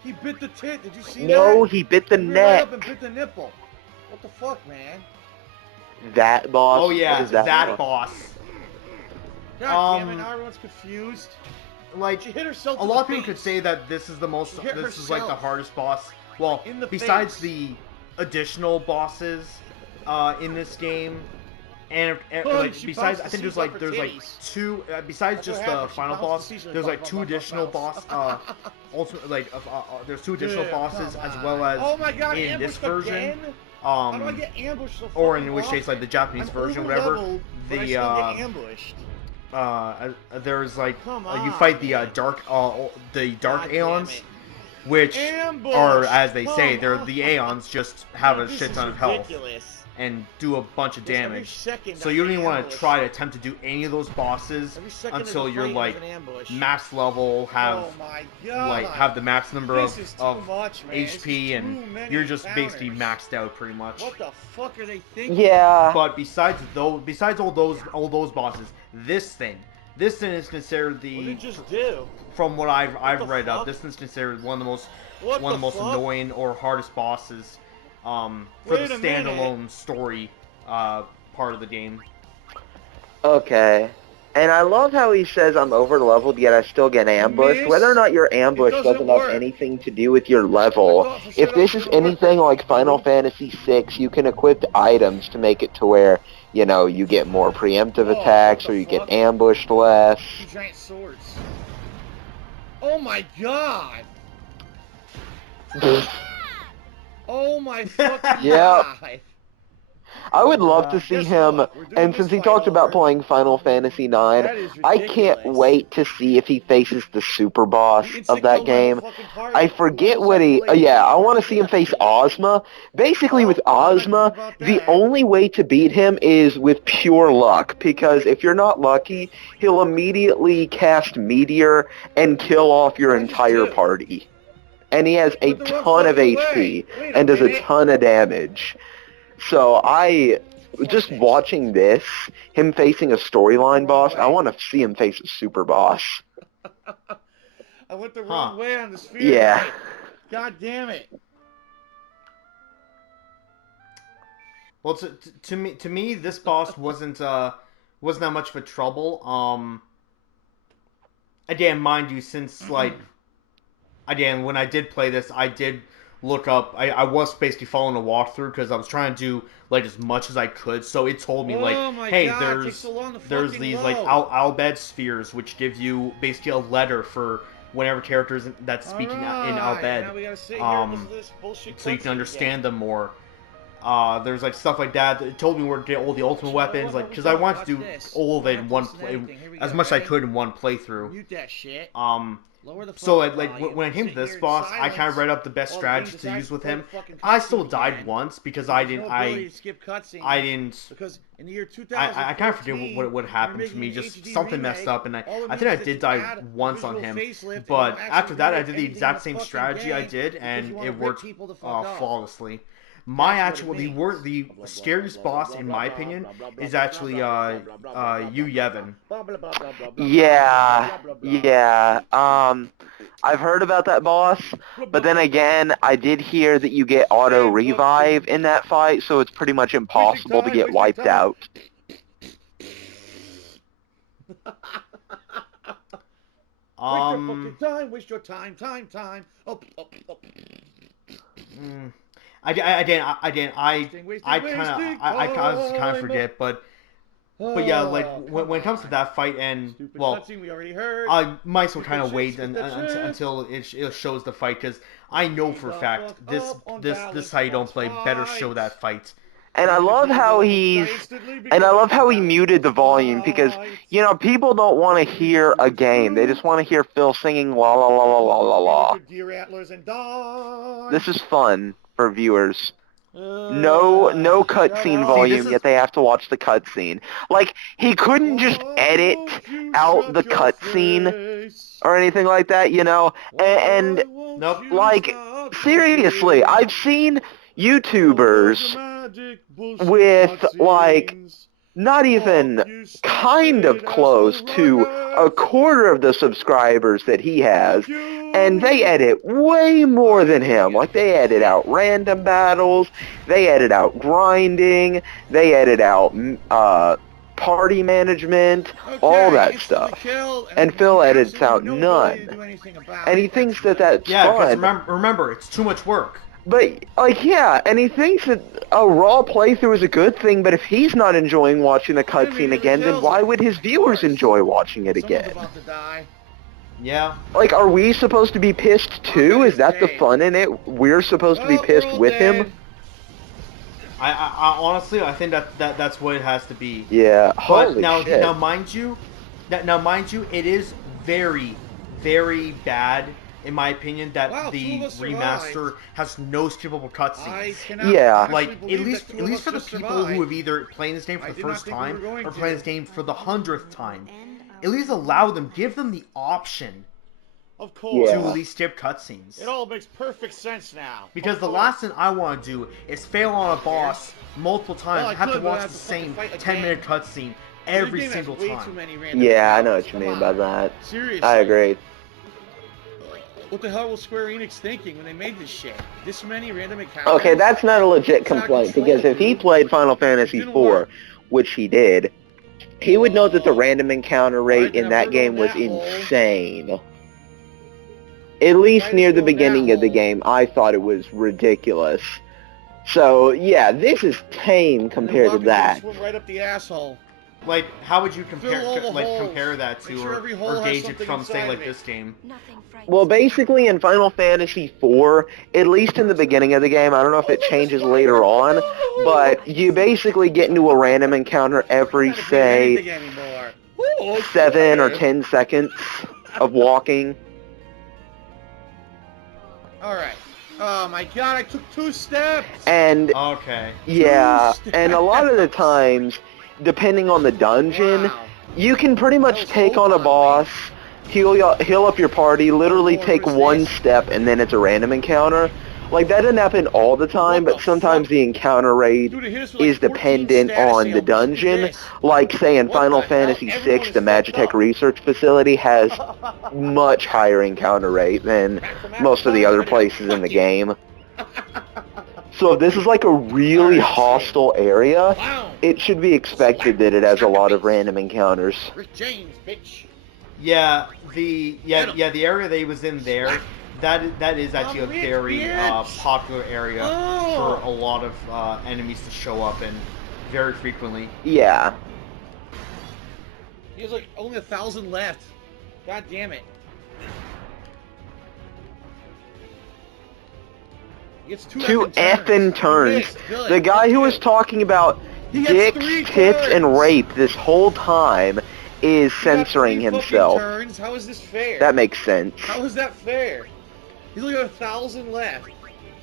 He bit the tit. Did you see that? No, he bit the He ran neck. up and bit the nipple. What the fuck, man? That boss? Oh yeah, What is that boss. God damn it, Um, now everyone's confused. Like She hit herself a in lot the of people could face. say that this is the most. She hit This is like the herself. hardest boss. Well, In the besides face. the additional bosses in this game, and Oh, like she besides, bumps I the think seats there's off her like titties. two besides That's just what the happens. She final bounces boss. the seats, like, There's like bounce, two bounce, additional bounce. there's two additional Dude, bosses come as on. well as Oh my God, in this ambushed version. again? How do I get ambushed so Or fucking in which case, like the Japanese I'm version, whatever. over-leveled, but I The still get ambushed. there's like Come you on, fight the man. dark God damn aeons, it. which Ambush! are, as they say, Come they're on. the aeons just have Dude, a this shit is ton of health ridiculous. and do a bunch of Just every damage. second So I you don't get even want to ambushed. try to attempt to do any of those bosses Every second until there's a you're fight, like there's an ambush. max level, have Oh my God. have the max number This is too of much, man. This is HP, too and many you're just basically encounters. maxed out pretty much. What the fuck are they thinking? Yeah. But besides all those bosses, this thing is considered What did the, it just do? from what I've the read up, fuck? this thing is considered one of the What the most fuck? annoying or hardest bosses for Wait the a minute. standalone story part of the game. Okay. And I love how he says I'm over-leveled, yet I still get ambushed. Miss, Whether or not you're it ambushed doesn't doesn't have work. anything to do with your I level. thought for sure If that this was is gonna work. anything like Final Fantasy VI, you can equip items to make it to where, you know, you get more preemptive Oh, attacks what or the you get fuck? ambushed less. Two giant swords. Oh my God! Oh my fucking Yep. God! I would love to see Guess him, what? We're doing and this since he fight talked about over. playing Final Fantasy IX, That is I can't ridiculous. wait to see if he faces the super boss He of instant that killed my whole game. fucking party. I We forget almost what had he, delayed yeah, I game. want to see him face Ozma. Basically with Well, I'm not Ozma, happy about the that. only way to beat him is with pure luck, because if you're not lucky, he'll immediately cast Meteor and kill off your What'd I just entire do? party. And he has a Went the wrong ton of fucking HP way. Wait a and does a minute. ton of damage. So just this. watching this, him facing a storyline Wrong boss, I way. want to see him face a super boss. I went the wrong way on the sphere. Yeah. Guy. God damn it. Well, to me, this boss wasn't that much of a trouble. Again, mind you, since like, again, when I did play this, I did look up. I was basically following a walkthrough because I was trying to do like as much as I could. So it told me like, Oh my hey, God, it takes so long to there's fucking these load. like Albed spheres which give you basically a letter for whatever characters that's speaking in Alright, Albed. now we gotta sit here and listen to this bullshit So you can cutscene understand them more. There's like stuff like that. It told me where to get all the ultimate weapons, like because I wanted to do all of it in one as much as I could in one playthrough. Mute that shit. Lower the So fucking like volume. when it came to Sit this here in boss, I kind of silence read up the best while the strategy game to use with decides him. to play the fucking I cutscene still died again. once because There's I no didn't ability to skip cutscenes I didn't. because in the year 2014, I kind of forget what happened to me. Just something messed up, and I think I did die once on him. But after that, I did the exact same strategy I did, and it worked flawlessly. The scariest boss, in my opinion, is actually Yu Yevon. Yeah. I've heard about that boss, but then again, I did hear that you get auto revive in that fight, so it's pretty much impossible to get wiped out. Waste your time. Up. I kind of forget, but yeah, like when it comes to that fight, and well, cutscene we already heard. I might as well kind of Skip wait that shit. until it shows the fight, because I know for a fact this how you don't play better show that fight. And I love how he muted the volume because, you know, people don't want to hear a game. They just want to hear Phil singing la la la la la la la. Deer antlers and die. This is fun for viewers. No cutscene volume, is- yet they have to watch the cutscene. Like, he couldn't just edit out the cutscene or anything like that, you know? And Nope. like, seriously, I've seen YouTubers with, like, not even kind of close to a quarter of the subscribers that he has, and they edit way more than him. Like, they edit out random battles, they edit out grinding, they edit out party management, all that stuff. And Phil edits out none. And he thinks that that's Yeah, because fun. remember, it's too much work. But, like, yeah, and he thinks that a raw playthrough is a good thing, but if he's not enjoying watching a cutscene again, then why would his viewers enjoy watching it Someone's again? about to die. Yeah. Like, are we supposed to be pissed too? Is that the fun in it? We're supposed to be Well, pissed we're all with dead. him? I honestly, I think that's what it has to be. Yeah, But holy now, shit. mind you, it is very, very bad, in my opinion, that Wow, two the of us remaster survived. has no skippable I cutscenes. cannot Yeah. actually Like at believe least that two of us for the just people survived. who have either playing this game for I the did not first think we time were going or to. playing this game for the 100th time, at least allow them, give them the option Of course. to Yeah. at least skip cutscenes. It all makes perfect sense now. Because Of the course. last thing I want to do is fail on a boss multiple times, Well, I have to could, but I watch have the to fucking same fight 10-minute again. cutscene The every game has single way time. too many random Yeah, I know encounters. what you Come mean on. about that. Seriously. I agree. What the hell was Square Enix thinking when they made this shit? This many random encounters? Okay, that's not a legit It's out of complaint, control, because if he dude. played Final Fantasy It didn't IV, work. which he did, he would know that the random encounter rate Alright, then in I'm that gonna go game in was that hole. insane. At least Might as near the well in that beginning of the hole. game, I thought it was ridiculous. So, yeah, this is tame And then compared to Bobby's gonna that. swim right up the asshole. Like, how would you compare Fill all the holes. compare that Make to sure every hole or has gauge it something from, say, inside like of it. this game? Nothing frightens Well, me. basically in Final Fantasy IV, at least in the beginning of the game, I don't know if it changes later on, but you basically get into a random encounter every, Not to beat say, anything anymore. 7 or 10 seconds of walking. Alright. Oh my god, I took 2 steps! And Okay. yeah, Two and a lot of the steps. times, depending on the dungeon, Wow. you can pretty That much was take hope on a on me. boss, heal up your party, literally Lord, take what is one this? step, and then it's a random encounter. Like, that doesn't happen all the time, What but the sometimes fuck? the encounter rate Dude, it hit us with like is 14 dependent status on the ailments. Look at dungeon. this. Like, say, in What Final the hell? Fantasy Everyone VI, is the fucked Magitech up. Research Facility has much higher encounter rate than Back from most of the Africa, other ready to places in the fuck you. game. So if this is like a really Alright, hostile area, Wow. it should be expected that it has a lot of random encounters. Rick James, bitch. Yeah, the Get 'em. the area they was in there, that is actually a Rich, very bitch. popular area Oh. for a lot of enemies to show up in very frequently. Yeah. He has like only 1,000 left. God damn it. He gets Two effing turns. Missed. Good. The guy Good who was kid. talking about He gets dicks, 3 tits, and turns. rape this whole time is He got censoring 3 fucking himself. Turns. How is this fair? That makes sense. How is that fair? He's only got 1,000 left.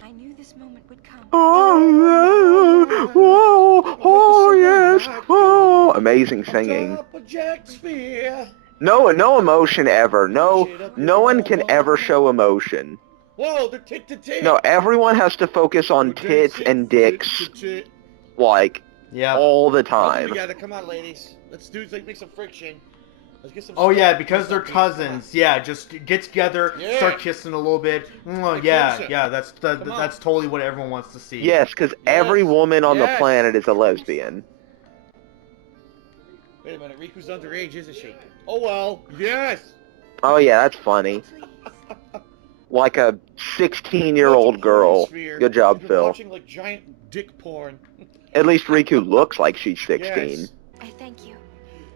I knew this moment would come. Oh, yeah, whoa, oh, yes, oh. Amazing singing. Top of Jack Sphere. No emotion ever. No one can ever show emotion. Whoa, they're tit to tit. No, everyone has to focus on tits and dicks, like, Yeah. all the Let's do it time. together. Come on, ladies. Let's do like make some friction. Let's get some. Oh yeah, stuff. because they're cousins. Yeah, just get together, Yeah. start kissing a little bit. Like Yeah, closer. yeah, that's Come on. that's totally what everyone wants to see. Yes, because Yes. every woman on the Yes. planet is a lesbian. Wait a minute, Riku's underage, isn't she? Oh well. Yes. Oh yeah, that's funny. Like a 16-year-old girl. Good job, You're Phil. watching like giant dick porn. At least Riku looks like she's 16. Yes. I thank you.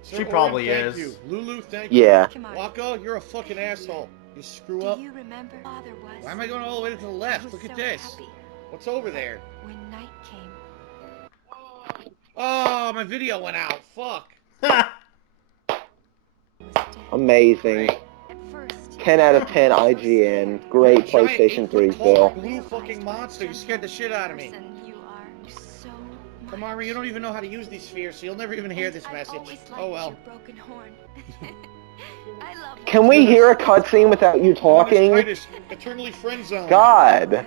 She Sir probably Orin, is. thank you. Lulu, thank you. Yeah. Come on. Waka, you're a fucking asshole. You screw Do up. you remember father was? Why am I going all the way to the I left? was Look at so this. happy What's over there? when night came. Oh, my video went out. Fuck. He was dead. Amazing. Great. At first, 10 out of 10 IGN. Great Giant PlayStation 3, 8-foot tall Phil. blue fucking monster. You scared the shit out of me. person you are so much. Kamari, you don't even know how to use these spheres, so you'll never even hear this I've message. always liked Oh well. your broken horn. I love Can we hear a cutscene without you talking? Titus, eternally friend zone. God.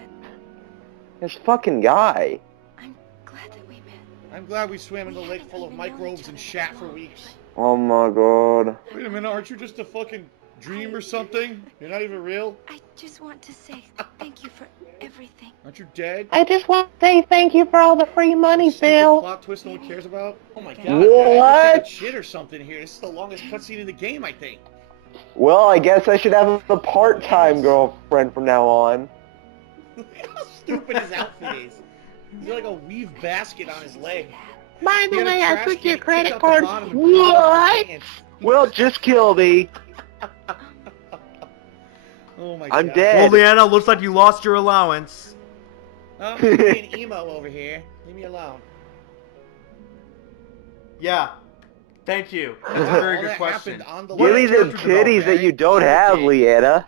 This fucking guy. I'm glad that we met. I'm glad we swam in the lake full of microbes and shat for weeks. Oh my god. Wait a minute, aren't you just a fucking dream or something? You're not even real? I just want to say thank you for everything. Aren't you dead? I just want to say thank you for all the free money, Stupid Phil. plot twist no one cares about? Oh my god. What? I take a shit or something here. This is the longest cutscene in the game, I think. Well, I guess I should have a part-time girlfriend from now on. stupid his outfit is. He's got like a weave basket on his leg. By He the had a way, I trash took can your kicked credit out the card. bottom and put it up What? his pants. Well, just kill me. Oh my I'm god. dead. Well, Leanna, looks like you lost your allowance. I'm being emo over here. Leave me alone. Yeah. Thank you. That's a Wow, very all good that question. happened on the Give What me is the character development? titties that you don't have, Okay. Leanna.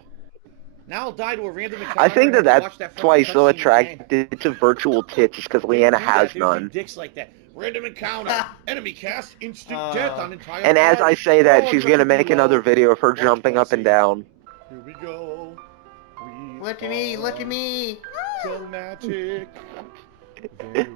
Now I'll die to a random encounter. I think and that have to watch that's fucking why he's so cutscene again. attracted to virtual tits, is because They Leanna do has that, they do none. dicks like that. Random encounter. Enemy cast instant death on entire And as party. I say that, Oh, she's look gonna at make you, another lol. video of her Watch jumping up and cutscene. down. Here we go. We Look at me, look at are me. dramatic. Very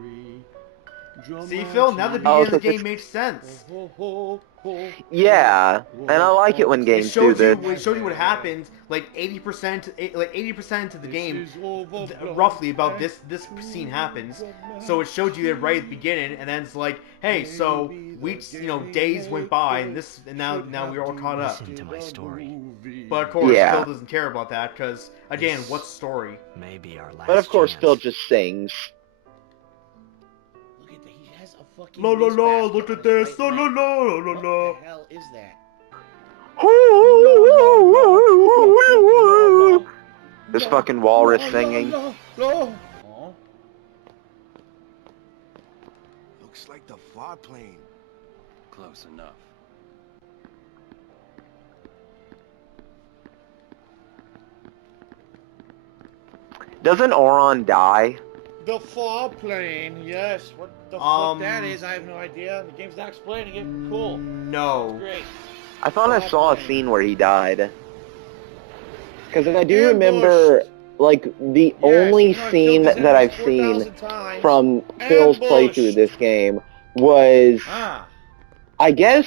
See, Phil, now the dramatic. beginning Oh, of the so game this- makes sense. Ho, ho, ho, Yeah, ho, and I like it when ho. It games do showed you, this. it showed you what happened, like 80% into the This game, is overblown roughly about and this scene happens. So it showed you it right at the beginning, and then it's like, hey, so weeks, days went by, and now we're all caught up. Listen to my story. But of course, Yeah. Phil doesn't care about that because, again, what's story? Maybe our last But of course, chance. Phil just sings. Look at that. He has a fucking La la la, wastebasket look on at his this, right la la leg. la la What la. the hell is that? This fucking walrus singing. Oh. Looks like the far plane. Close enough. Doesn't Oron die? The fall plane, yes. What the Um, fuck that is, I have no idea. The game's not explaining it. Cool. No. Great. I thought I saw a Plane. scene where he died. Because I do Ambushed. remember, like, the Yes, only you know, I've scene killed his that I've enemies seen 4,000 times. from Phil's playthrough of Ambushed. this game was, Ah. I guess,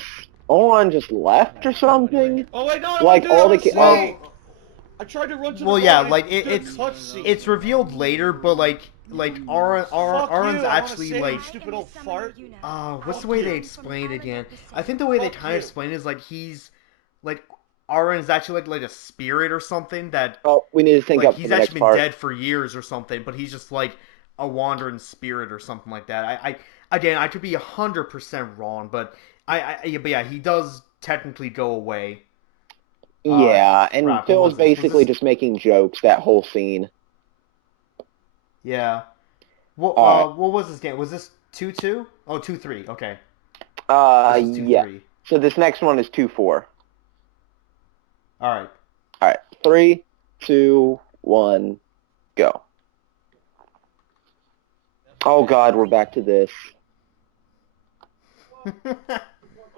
Oron just left or something. Oh wait, no, Like, all the well, I tried to run to the Well, yeah, right, like did a it's cutscene. revealed later, but like Aron's Fuck you, I wanna actually save like you, stupid old fart. what's the way they explain it again? I think the way they Fuck kind you. of explain it is like he's like Aaron is actually like a spirit or something that Oh, we need to think like up for he's the next actually been part. dead for years or something, but he's just like a wandering spirit or something like that. I again, I could be 100% wrong, but but yeah, he does technically go away. Yeah, and crap, what Phil's was this? Was basically this- just making jokes that whole scene. Yeah. What Alright. what was this game? Was this 2-2? Oh, 2-3. Okay. This is Yeah. 2-3. So this next one is 2-4. All right. All right, 3, 2, 1, go. Oh God, we're back to this.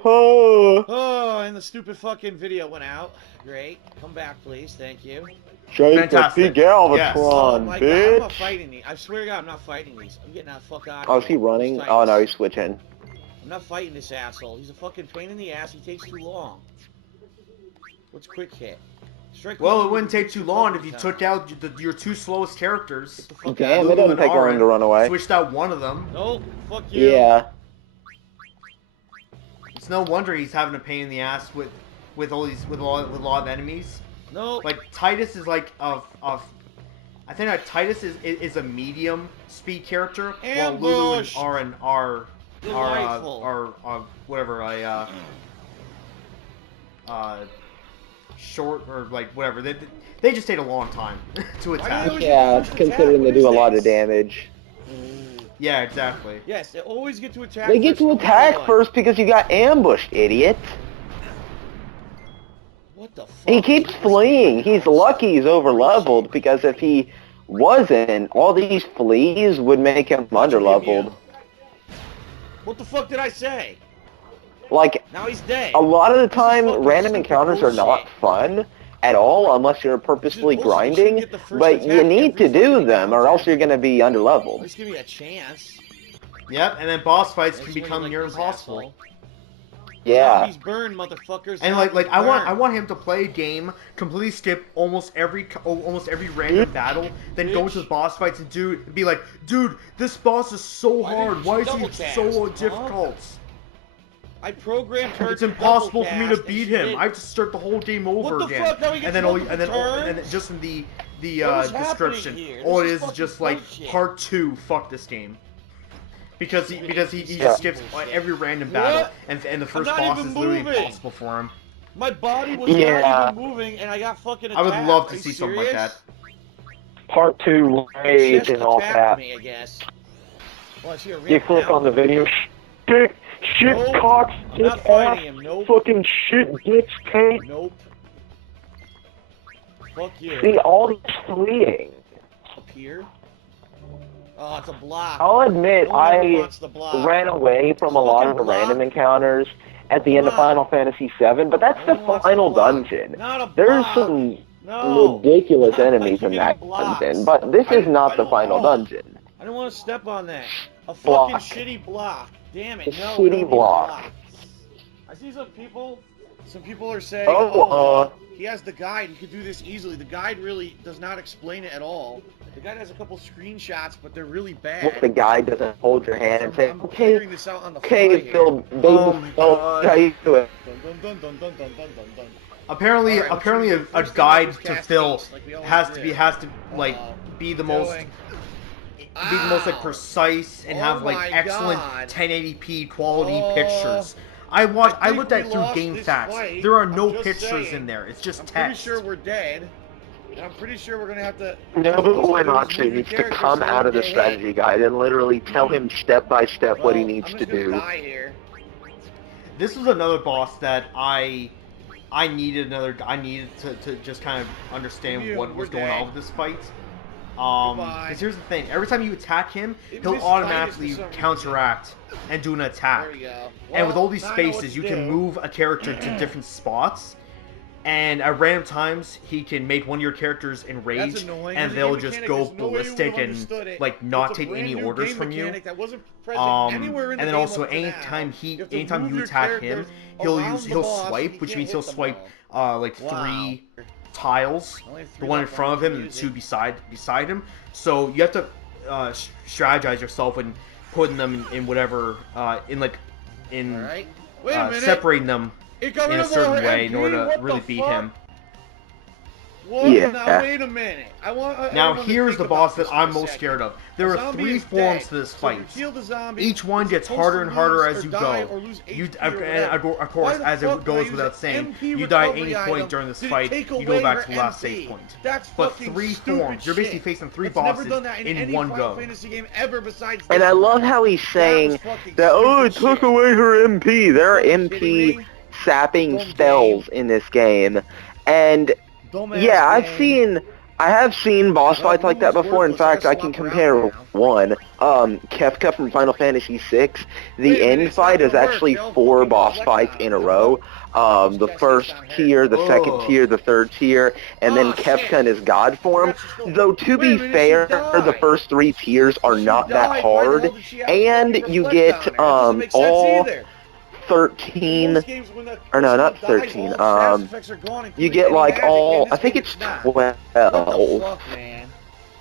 Oh, Oh, and the stupid fucking video went out. Great. Come back, please. Thank you. Jacob Fantastic. P. Galvatron, Yes. Oh my god, I'm not bitch. fighting these. I swear to God, I'm not fighting these. I'm getting the fuck out of Oh, here. is he running? Just Oh no, fighting he's switching. I'm not fighting this asshole. He's a fucking pain in the ass. He takes too long. What's quick hit? Strike Well, one it wouldn't with take too the long fucking if you time. took out your two slowest characters. Get the fuck Damn, out. it Lulu doesn't and take long Aaron. to run away. Switched out one of them. Nope. Fuck you. Yeah. It's no wonder he's having a pain in the ass with all these with a lot of enemies. Nope. Like Titus is like I think that Titus is a medium speed character, while Lulu and Ambush. Aaron are Delightful. whatever short or like whatever. They just take a long time to Why do they attack. always Yeah, get the first considering they attack? do a What is lot of this? damage. Yeah, exactly. Yes, they always get to attack. They get first, to no matter attack what. first because you got ambushed, idiot. What the fuck? He is keeps with this fleeing. fucking He's house? lucky he's overleveled because if he wasn't, all these fleas would make him Watch him hit underleveled. you. What the fuck did I say? Like, Now he's dead. a lot of the This is time, fucking random stupid encounters are not bullshit. fun at all unless you're purposefully bullshit. You shouldn't grinding, get the first but you attack need to every do fucking them or encounter. else you're going to be At underleveled. least give me a chance. Yep, and then boss fights That's can when you become like near this impossible. asshole. Yeah. Zombies burn, motherfuckers. And like Zombies I burn. want him to play a game, completely skip almost every random battle, then go into the boss fights and be like, dude, this boss is so Why hard. didn't Why you is he double cast, so huh? difficult? I programmed her It's to impossible for me to double cast, beat and she him. didn't. I have to start the whole game over What the again. fuck? Now he gets And then multiple and then turns? just in the the What is happening description, here? all it This is is fucking just like bullshit. part 2. Fuck this game. Because he Yeah. just skips every random battle, What? and the first not boss even is literally moving. impossible for him. My body was Yeah. not even moving, and I got fucking I attacked. would love Are to you see something like serious? that. Part 2 It rage just in all attacked caps. me, I guess. Well, I see a You ramp click now. on the video. Shit, Nope. cocks, I'm not dick, fighting ass, him. Nope. fucking shit, dicks, taint. Nope. Fuck you. See, all this fleeing. Up here? Oh, it's a block. I'll admit, No one ever I wants the block. ran away from a lot Fucking of the block. random encounters at the Come end of on. Final Fantasy VII, but that's No the one wants the final block. dungeon. Not a There's block. some No. ridiculous Not enemies like in you that getting blocks. dungeon, but this I is didn't- not I the don't- final oh. dungeon. I don't want to step on that. A fucking Block. shitty block. Damn it. A No, shitty we don't need block. blocks. I see some people. Some people are saying, Oh, he has the guide. He could do this easily. The guide really does not explain it at all. The guide has a couple screenshots, but they're really bad. What, the guy doesn't hold your hand and say, I'm okay, figuring this out on the fly okay, here. Phil, baby, how you do it? Dun, dun, dun, dun, dun, dun, dun, dun, dun. Apparently, Alright, apparently, let's a do the guide first to cast Phil piece, like we always has do. to like Uh-oh. be the most Doing. be the most like Ow. precise and Oh have like my excellent God. 1080p quality Oh. pictures. I think looked we at through lost game this facts. fight. There are I'm no just pictures saying. in there. It's just I'm pretty text. sure we're dead. And I'm pretty sure we're gonna have to. Nobuo Move Uematsu your needs to character come so out of the they get strategy guide and literally tell him step by step what he Well, needs I'm to just gonna do. Die here. This was another boss that I needed to just kind of understand Mew, what was we're going dead. on with this fight. Goodbye. Because here's the thing: every time you attack him, It he'll misfired automatically for some reason. counteract and do an attack. There we go. And with Well, all these now I know what spaces, to you can do. move a character to different spots. And at random times, he can make one of your characters enraged, That's annoying. and There's a they'll game just mechanic, go there's no way we ballistic would've and understood it. like not It's a take brand any new orders game from you. mechanic that wasn't present anywhere in And the then game also up to now. anytime move you your attack him, characters he'll around the he'll boss, and swipe, you which can't means hit he'll them swipe all. like Wow. 3 tiles, Only have the three one in left, front of him I'm and gonna 2 use it. beside him. So you have to strategize yourself and putting them in whatever in Alright. Wait a minute. separating them It got in rid a of certain our way in MP? order to What really the beat fuck? him. What? Yeah. Now wait a minute. I want Now everyone to here's think the about boss this that for a I'm most second. scared of. There A are zombie 3 is forms dead. to this So fight. you kill the zombie, Each one it's gets supposed harder to and harder lose as or you die go. or lose You HP and or whatever. of course, Why the as fuck it would I goes use without an saying, MP you die at recovery any point item? during this Did it fight. take You away go back her to the last MP? save point. That's But fucking 3 stupid forms. You're basically shit. facing 3 It's never bosses done that in in any one Final go. Fantasy game ever besides And this I one. love how he's saying was fucking that, oh, it stupid took shit. away her MP. There are Fucking kidding MP me? sapping Dumb spells in this game. And Dumbass yeah, game. I have seen boss Well, fights like that Moon's before. In worthless. I fact, I gotta can swap her out compare now. one. Kefka from Final Fantasy VI. The Wait a minute, end it's not fight is gonna work. actually They all 4 fucking boss reflect fights on in it. a row. The Jesse, first it's on her. tier, the second Ugh. tier, the third tier, and then Oh, Kefka shit. in his god form. Forgot she's still- Though to Wait a be minute, she fair, the died. first 3 tiers are She not that died. Why the hell hard, did she have and fucking you reflect get on her? That doesn't make sense all either. 13 Most games when the or no, person not dies, 13. all status effects are gone, You including get any like magic. all. In this I think game, it's not. 12. What the fuck, man?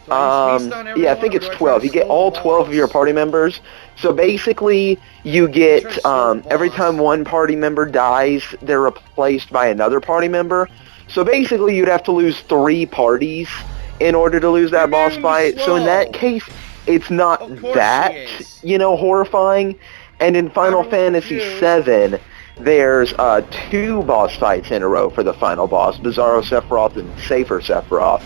Do I use haste on Yeah, I everyone, think or it's do I try 12. to You get slow all the 12 of your boss? party members. So basically, you try get to slow the every boss. time one party member dies, they're replaced by another party member. So basically, you'd have to lose 3 parties in order to lose that boss Immune to fight. So in that slow. case, it's not Of course that, she is. horrifying. And in Final Everyone's Fantasy confused. VII, there's 2 boss fights in a row for the final boss, Bizarro Sephiroth and Safer Sephiroth.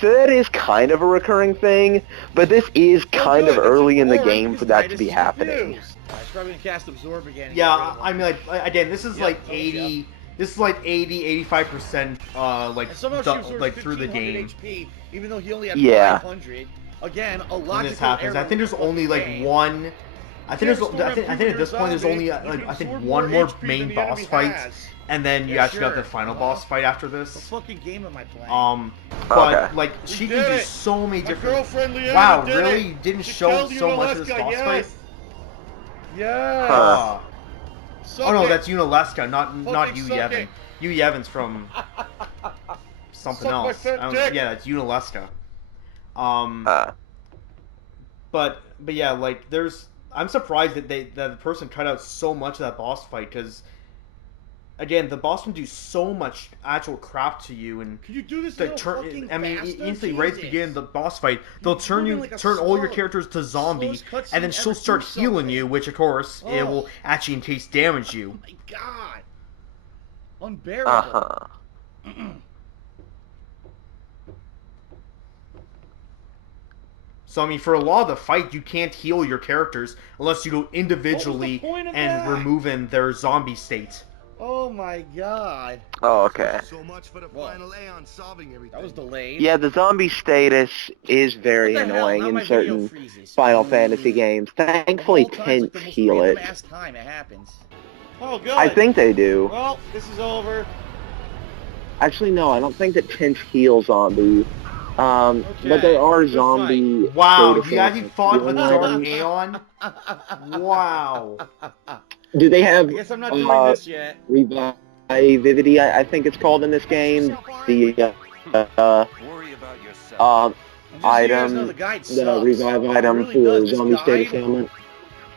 So that is kind of a recurring thing, but this is Well, kind good, of that's early in the important, game because for that Titus to be is happening. confused. Alright, so probably gonna cast Absorb again. and Yeah, get rid of I him. mean, like again, this is Yep, like told ya. 80. This is like 85% And somehow she absorbs like through the 1500 game. HP, even though he only had Yeah. 500. Again, a When logical this happens, I error think there's with the only like game. one. I think Can't there's. restore I think MP at this point there's zombie, only you can I think absorb one more HP main than the boss enemy fight, has. and then you Yeah, actually got sure. the final boss fight after What this. fucking game am I playing? But Okay. like We she did can do it. so many My different. girlfriend Leanna Wow, did really? it. You didn't She show killed so much of this Unalaska, boss fight? Yes. Huh. Suck Oh no, it. that's Unaleska, not you, suck Yevon. it. You Yevon's from something Suck my else. fat I don't- dick. Yeah, that's Unaleska. Uh, But yeah, like there's. I'm surprised that the person cut out so much of that boss fight because again, the boss can do so much actual crap to you, and Can you do this the little fucking faster? instantly right at the beginning of the boss fight, they'll You're turn moving like a turn all your slow- characters to zombie, slowest cutscene and then she'll ever. start Do healing something. you, which of course it will Oh. actually in case damage you. Oh my god. Unbearable. Uh-huh. So I mean, for a lot of the fight, you can't heal your characters unless you go individually point of and that? removing their zombie state. Oh my god. Oh, okay. So much for the Whoa. final aeon solving everything. That was delayed. Yeah, the zombie status is very What the hell? annoying Now my in video certain freezes. Final Fantasy games. Thankfully, Of all times, like, the tints most heal random it. ass time it happens. Oh, good. I think they do. Well, this is over. Actually, no, I don't think that tints heal zombies. But Okay, there are good zombie. Wow, status you actually fought a healing dark items. aeon? Wow. Do they have I guess I'm not doing this yet. revivivity? I think it's called in this game. The Worry about yourself. And just so you guys know, item, the guide the sucks. revive It item really for does. This zombie status guide, ailment.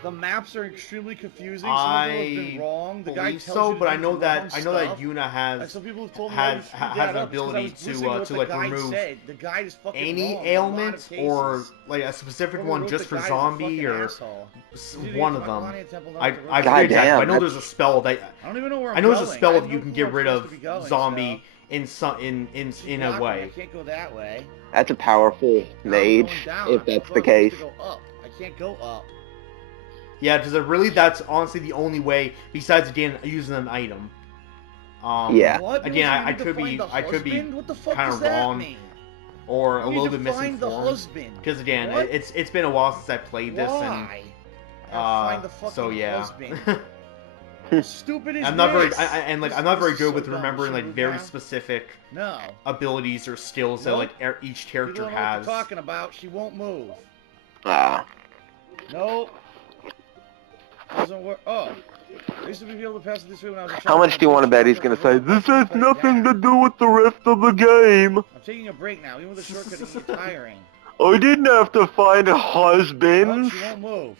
the maps are extremely confusing. Some of them have been wrong. The guide Believe tells so, you to but do I know the that wrong Yuna stuff. Like, has some people have told me has- why you screwed has that an up, 'cause I ability was to, listening what the like, guide remove said. The guide is fucking any wrong in a lot of ailment or cases. like a specific Whoever one wrote just the for guide is a zombie fucking or asshole. He's either one gonna of them. Melania Temple I North or forget God exactly, but I damn, know there's a spell that I don't even know where I'm I know going. there's a spell I have that no you can clue get where rid I'm of supposed to be going, zombie so. in some She's in a blocking me. I way. can't go that way. That's a powerful Now I'm mage, going down. if I'm that's the supposed case. to go up. I can't go up. Yeah, because that's honestly the only way besides again using an item. Yeah. What? Again, Because we I need to could be find the I could be husband? What the fuck kinda does that wrong mean? or We a need little to bit find the misinformed. husband. Because again, What? it's been a while since I played this, Why? and I gotta find the fucking so yeah. husband. Stupid is I'm not very this? I'm not This very is good so with dumb. remembering Should we like move very now? specific No. abilities or skills that Nope. like each You character don't know what has. you're talking about. She won't move. Ah. Nope. Doesn't work. Oh. I used to be able to pass it this way when I was a child. How much do you want to bet he's going to say, this has nothing to do with the rest of the game? I'm taking a break now. Even with the shortcut, it can get tiring. I didn't have to find a Oh, husband. she won't move.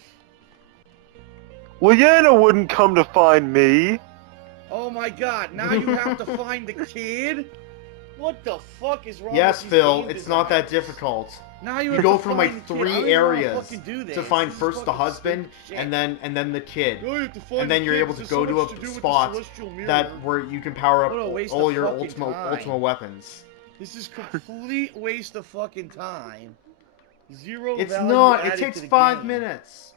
Leanna wouldn't come to find me. Oh my god, now you have to find the kid? What the fuck is wrong Yes, with these Phil, game it's not that designs? difficult. Now you You have go to from find like the kid. I don't 3 even wanna areas fucking do this. to find This is first the fucking husband stupid shit. and then the kid. Oh, you have to find And then the you're kid, able to there's go so to much a do with the spot celestial mirror. that where you can power What a up waste all of your fucking time. ultimate weapons. This is complete waste of fucking time. Zero It's value not. It added to takes the 5 game. minutes.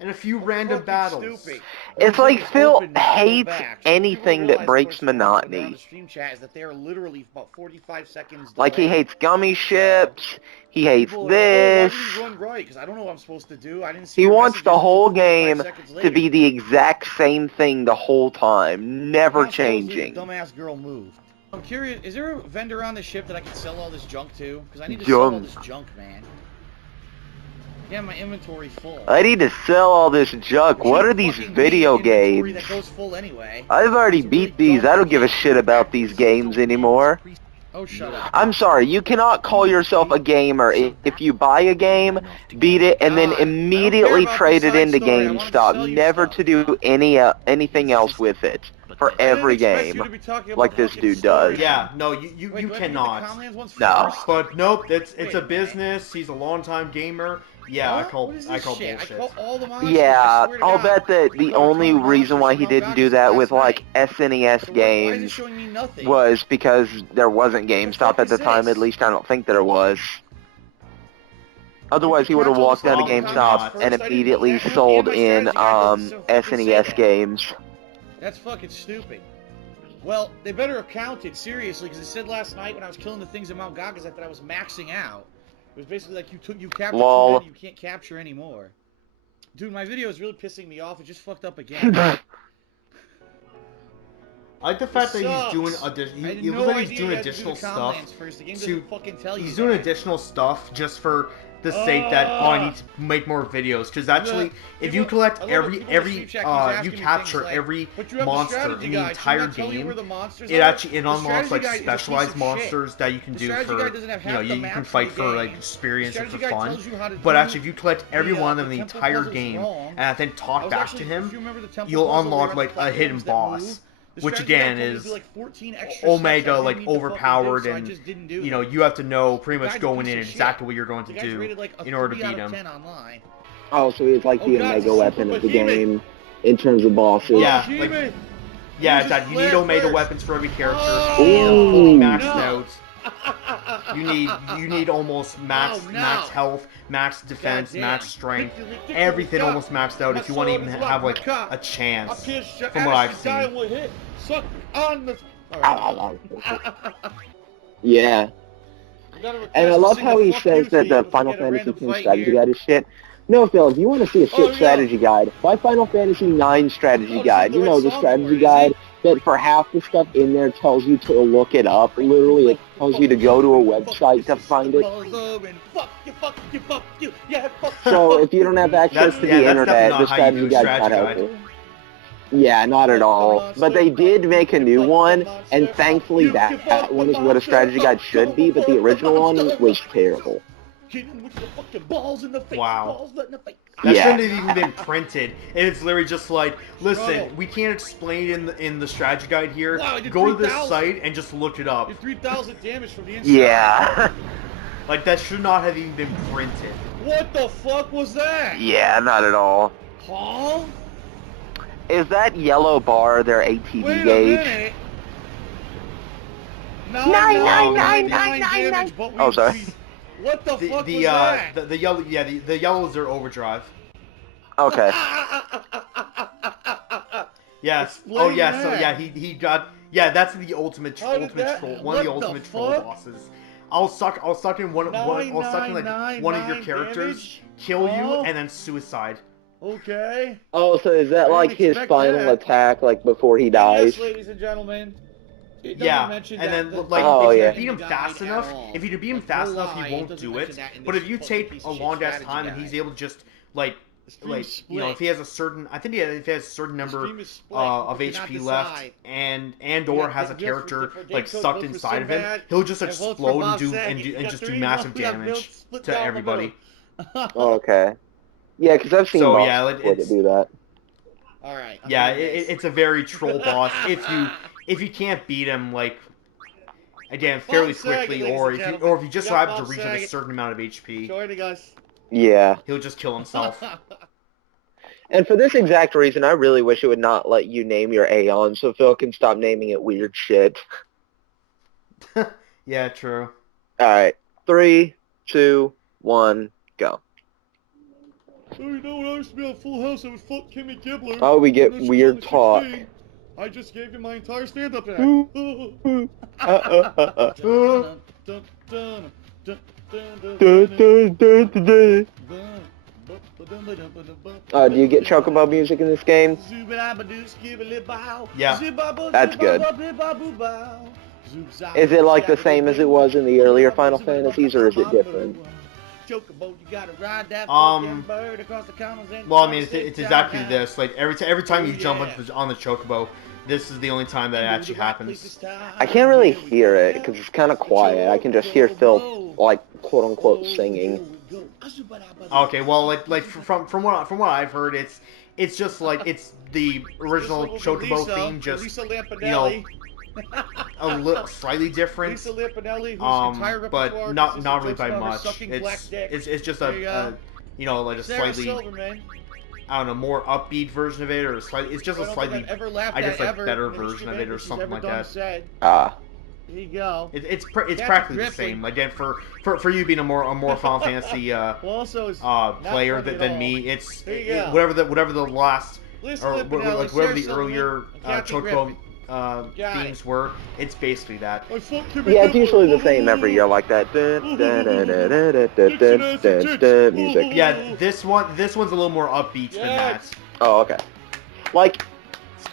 And a few How random fucking battles. stupid. It's The like game is Phil open now, go hates back. So people anything realize, that of breaks course, when they're on the monotony. stream chat is that they are literally about 45 seconds Like he delayed. hates gummy ships, he hates People are like, oh, why this. did he run right? Because I don't know what I'm supposed to do. I didn't see He your wants the messages whole until 45 game seconds to later. be the exact same thing the whole time, never Now supposedly changing. The dumbass girl moved. I'm curious, is there a vendor on the ship that I can sell all this junk to? Because I need to sell all this junk, man. Yeah, my inventory's full. I need to sell all this junk. There What are shouldn't these fucking video be inventory games? that goes full anyway. I've already It's a really beat these. dumb I don't give a game. shit about these games anymore. Oh, shut up. I'm sorry, you cannot call yourself a gamer if you buy a game, beat it, and then God, I don't immediately care about trade this it into side story. I wanted to sell GameStop, you never stuff. to do anything else with it for I didn't every expect you game, to be talking about like this fucking dude story. does. Yeah, no, you Wait, you do I have to get the cannot. Comlands ones No. first? But nope, it's Wait a a minute. business. He's a longtime gamer. Yeah, What? I call What is this shit? bullshit. I call all the monsters. I Yeah, swear to I'll God. bet that the I caught a only ton of reason why monsters he from didn't Mount do Goggins that last with like night. SNES So why is it games showing me nothing? was because there wasn't the GameStop fuck at is the time. this? At least I don't think there was. Otherwise, he would have Catch all walked the down to Probably fucking GameStop not. comments and first. I didn't know immediately that. And sold my in strategy guide doesn't fucking say SNES that. games. That's fucking stupid. Well, they better have counted, seriously, because it said last night when I was killing the things in Mount Goggins that I was maxing out. It was basically like you captured Lol. too many, you can't capture anymore. Dude, my video is really pissing me off. It just fucked up again. I like the fact that sucks. he's doing I had he no looks like he's idea doing you had to do additional the stuff. Comlands first. The game to- doesn't fucking tell you He's doing that. additional stuff just for the sake that I need to make more videos. Because actually, if you collect every you capture every monster in the entire game, it actually unlocks like specialized monsters that you can do for you can fight for like experience and for fun. But actually, if you collect every one of them in the entire game and then talk back to him, you'll unlock like a hidden boss The which strategy guide again told me to is do, like, 14 extra Omega, steps I like didn't need to fucking overpowered, do, so I and just didn't do you know them. you have to know pretty The much guy's a going piece in of shit. exactly what you're going The to guy's do rated like a in order to 3 beat out of him. 10 online. Oh, so he's like Oh, the God, Omega it's a weapon super of the behemoth. game in terms of bosses. Yeah, Behemoth. like Who's yeah, his Dad. You need flag Omega first? weapons for every character. Oh, You need them fully Ooh. maxed no. out. You need almost max Oh, no. max health, max defense, Goddamn. max strength, Ridiculous everything cock. almost maxed out My if you want to sword even is have locked like in my cock. a chance. I pierce your From what ass, I've you die seen. with hit. Suck on the... Yeah. Alright. And I love how he says that the Final Fantasy X strategy guide is shit. No, Phil, if you want to see a shit strategy guide, buy Final Fantasy IX strategy guide. You know, the strategy guide that for half the stuff in there tells you to look it up. Literally, it tells you to go to a website to find it. So if you don't have access to the That's internet, definitely the not how you do strategy a guide's strategy not guide. helpful. Yeah, not at all. But they did make a new one, and thankfully that one is what a strategy guide should be, but the original one was terrible. Wow. That Yeah. shouldn't have even been printed. And it's literally just like, listen, we can't explain it in the strategy guide here. Wow, I did Go to this 3,000. site and just look it up. Did 3,000 damage from the inside. Yeah. Like, that should not have even been printed. What the fuck was that? Yeah, not at all. Huh? Is that yellow bar their ATV Wait a gauge? minute. Nine, nine, nine, damage, but we Oh, sorry. increased. What the fuck The was that? the yellow, yeah, the yellows are overdrive. Okay. Yes. Explain Oh yeah. So that. yeah, he got that's the ultimate How did ultimate that- troll, one of the what the ultimate troll fuck? bosses. I'll suck in one I'll suck in like one of your 999 characters, damage? kill you, Oh. and then suicide. Okay. Oh, so is that I like didn't his expect final that. attack, like before he dies? Yes, ladies and gentlemen. It Yeah, doesn't mention and that then the like Oh, if yeah. you beat him fast enough, if you beat him fast enough, he won't do it. But if you take a long ass time and he's able to just like you know, if he has a certain, I think if he has a certain number of HP left, and or has a character like sucked inside of him, he'll just explode and just do massive damage to everybody. Oh, okay. Yeah, because I've seen So, bosses yeah, before that it's- do that. Alright. Yeah, it's a very troll boss. If you can't beat him like again fairly quickly, or if you just happen to reach like a certain amount of HP, Joining us. Yeah. he'll just kill himself. And for this exact reason, I really wish it would not let you name your Aeon, so Phil can stop naming it weird shit. Yeah, true. Alright. 3, 2, 1, go. Oh, you know when I used to be on Full House, I would fuck Kimmy Gibbler. Oh, we get And then she weird was talk. only 16. I just gave you my entire stand-up act. Do you get Chocobo music in this game? Yeah. That's good. Is it like the same as it was in the earlier Final Fantasies, or is it different? Well, I mean, it's exactly this. Like every time you jump on the Chocobo, this is the only time that it actually happens. I can't really hear it because it's kind of quiet. I can just hear Phil, like, quote unquote, singing. Okay, well, like from what I've heard, it's just like it's the original Chocobo theme, just you know, a little slightly different. But not really by much. It's just a you know, like a slightly, I don't know, more upbeat version of it, or it's just a slightly, I guess, like better version of it, or something like that. Ah. There you go. It's practically the same. Again, for you being a more Final Fantasy player than me, it's whatever the last or like whatever the earlier Chocobo themes were. It's basically that. Yeah, it's usually the same every year, like that. Music. Yeah, this one's a little more upbeat than that. Oh, okay. Like,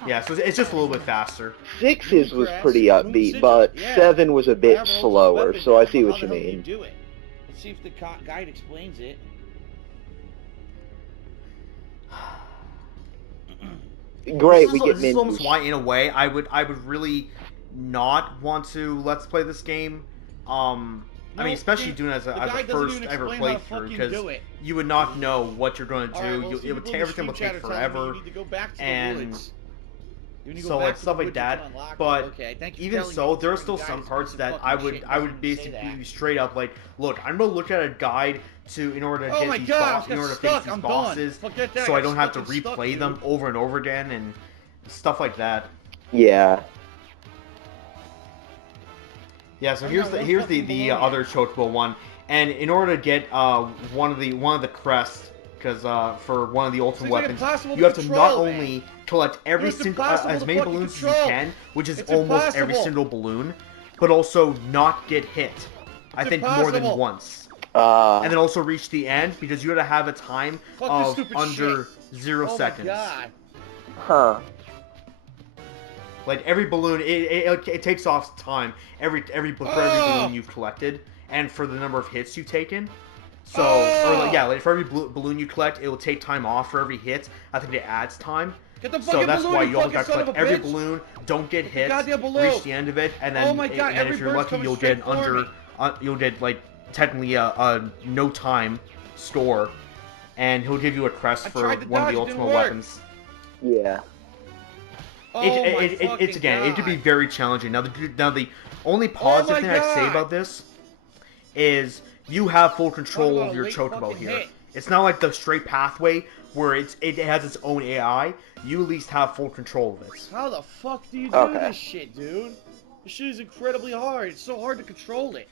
Yeah, so it's just a little bit faster. 6's was pretty upbeat, but 7 was a bit slower, so I see what you mean. Let's see if the guide explains it. Great, we get This is almost menus. why, in a way, I would really not want to let's play this game. I mean, especially doing it as a first ever playthrough, because you would not know what you're going to do. Everything will take forever, and When you go So back like to stuff the like woods, you that. can unlock it. But Okay, thank you for even telling so, me there are during still the some guidance parts piece of that I fucking would shit I would doesn't even say basically that. be straight up like, look, I'm gonna look at a guide in order to Oh get my these God, I boss just in got order to stuck. face these I'm done. bosses, Forget that, so I I got don't have to fucking stuck, replay them dude. over and over again and stuff like that. Yeah. Yeah, so I here's got the one here's fucking the balloon. other Chocobo one, and in order to get one of the crests, because for one of the ultimate Seems like weapons, impossible you to have to not control, man. only collect every It's single impossible as to many fucking balloons as you control. can, which is It's almost every impossible. single balloon, but also not get hit. I It's think more than impossible. once, and then Uh, also reach the end because you gotta have a time Fuck this of stupid under shit. 0 Oh seconds. my God. huh. Like every balloon, it takes off time for every balloon you've collected, and for the number of hits you've taken. So, or like, yeah, like for every balloon you collect, it will take time off for every hit. I think it adds time. Get the So fucking that's balloon, why you you always fucking gotta son of collect a every bitch. balloon. Don't get Get the hit. goddamn balloon. Reach the end of it, and then Oh my God, and every if you're bird's lucky, coming you'll straight get for under me. you'll get like technically a no time score, and he'll give you a crest I for tried to one of dodge, the it didn't ultimate work. weapons. Yeah. Oh my It's fucking again, God. it could be very challenging. Now the only Oh positive my thing I'd say God. about this is you have full control about of a your late Chocobo fucking here. hit. It's not like the straight pathway where it has its own AI. You at least have full control of it. How the fuck do you do Okay. this shit, dude? This shit is incredibly hard. It's so hard to control it.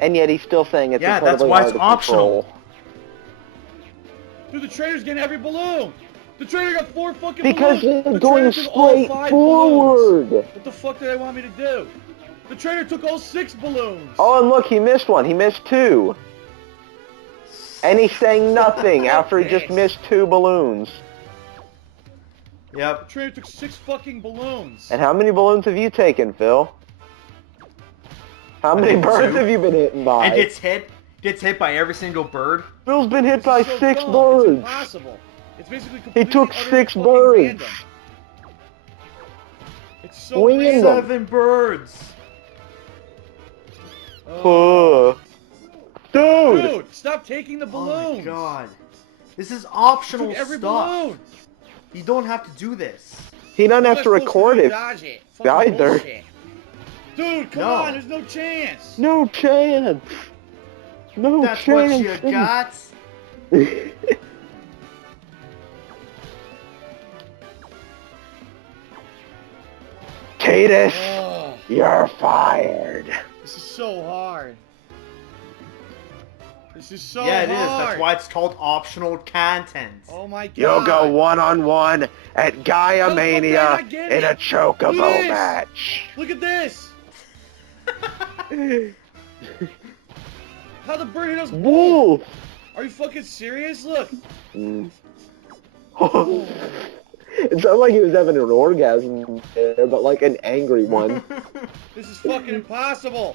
And yet he's still saying it's Yeah, that's incredibly why hard it's to optional. control. Dude, the traitor's getting every balloon. The traitor got 4 fucking Because balloons. they're The going traitor took all straight 5 forward. balloons. What the fuck do they want me to do? The traitor took all 6 balloons. Oh, and look, he missed one. He missed 2. And he's saying nothing after he just Piss. missed 2 balloons. The Yep. traitor took 6 fucking balloons. And how many balloons have you taken, Phil? How I many think birds 2. have you been hit by? And gets hit by every single bird. Phil's been hit This by is so 6 dumb. birds. It's impossible. It's basically He completely took utterly 6 fucking birds. random. It's so Random. random. 7 birds. Dude! Dude, stop taking the Oh balloons. my God. This is You optional took every stuff. balloon. You don't have to do this. He doesn't What have am to I supposed record do? it Dodge it. Fucking either. bullshit. Dude, come No. on, there's no chance. No chance. No That's chance. what you got. Cadus, Ugh, you're fired. this is so hard. This is so Yeah, hard. it is. That's why it's called optional content. Oh my God. You'll go one-on-one at Gaia How the fuck did I Mania not get in a it? Chocobo Look at this. match. Look at this. How the bird hit us both? Wolf! Are you fucking serious? Look. Mm. It sounded like he was having an orgasm there, but like an angry one. This is fucking impossible.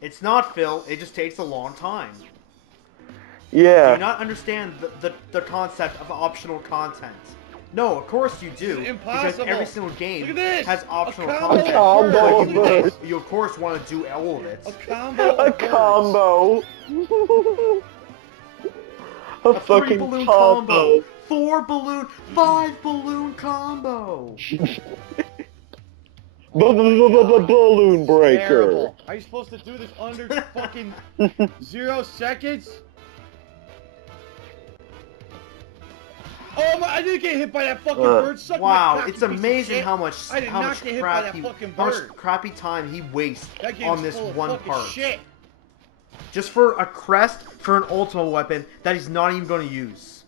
It's not, Phil. It just takes a long time. Do Yeah. you not understand the concept of optional content? No, of course you do. This is Because impossible. every single game Look at this. has optional A content. combo So of you, birds. you of course want to do all of it. A combo A of birds. combo. A A fucking 3-balloon combo. 4-balloon, 5-balloon combo. Balloon breaker. Terrible. Are you supposed to do this under fucking 0 seconds? Oh my! I didn't get hit by that fucking bird. Suck my Wow, cock, it's you piece of amazing shit. how much I did not get hit by that fucking bird. crappy time he wastes That game's on this full of one fucking part. shit. Just for a crest for an ultimate weapon that he's not even going to use.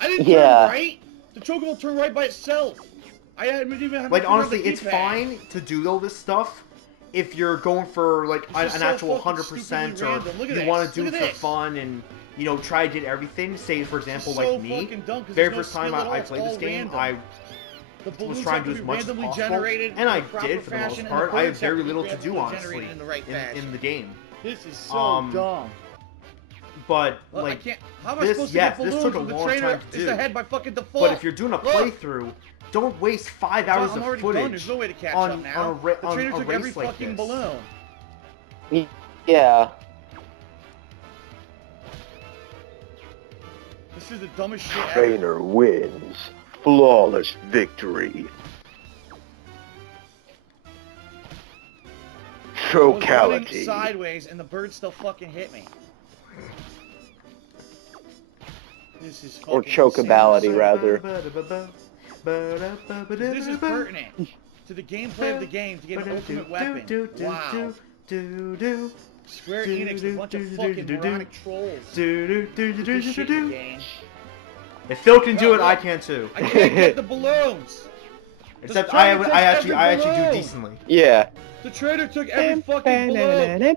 I didn't Yeah. turn right. The chocobo turned right by itself. I didn't even have Like my finger on honestly, the it's keypad. fine to do all this stuff if you're going for like This is an so actual fucking 100% stupidly or random. Look at you this. want to do Look it at for this. fun and you know try to get everything. Say for example so like me, fucking dumb 'cause very there's no first time skill at all. I It's played all this game, random. I The was balloons trying have to do be as much as randomly possible, generated and in I a proper did for the most fashion, and part. the I have birds have very to be little to do randomly honestly generated in the right fashion. in the game. This is so Um, dumb. But Look, I like, can't. How am I this- supposed yes, to this get took balloons a when the long trainer time to is do. ahead by fucking default? but if you're doing a Look. playthrough, don't waste 5 hours I'm of already footage done. There's no way to catch on up now. on a, the on trainer a took race every like fucking this. balloon. Yeah. This This is the dumbest shit ever. Trainer wins. Flawless victory. I was running Chocality. sideways and the bird still fucking hit me. This is fucking Or chocabality, insane. rather. This is pertinent to the gameplay of the game to get an ultimate weapon. Wow. Square Enix, a bunch of fucking moronic trolls. This shit in the game. If Phil can do it, I can too. I can't get the balloons. Except The I trainer took actually every do balloon. decently. Yeah. The trader took every fucking balloon. Oh my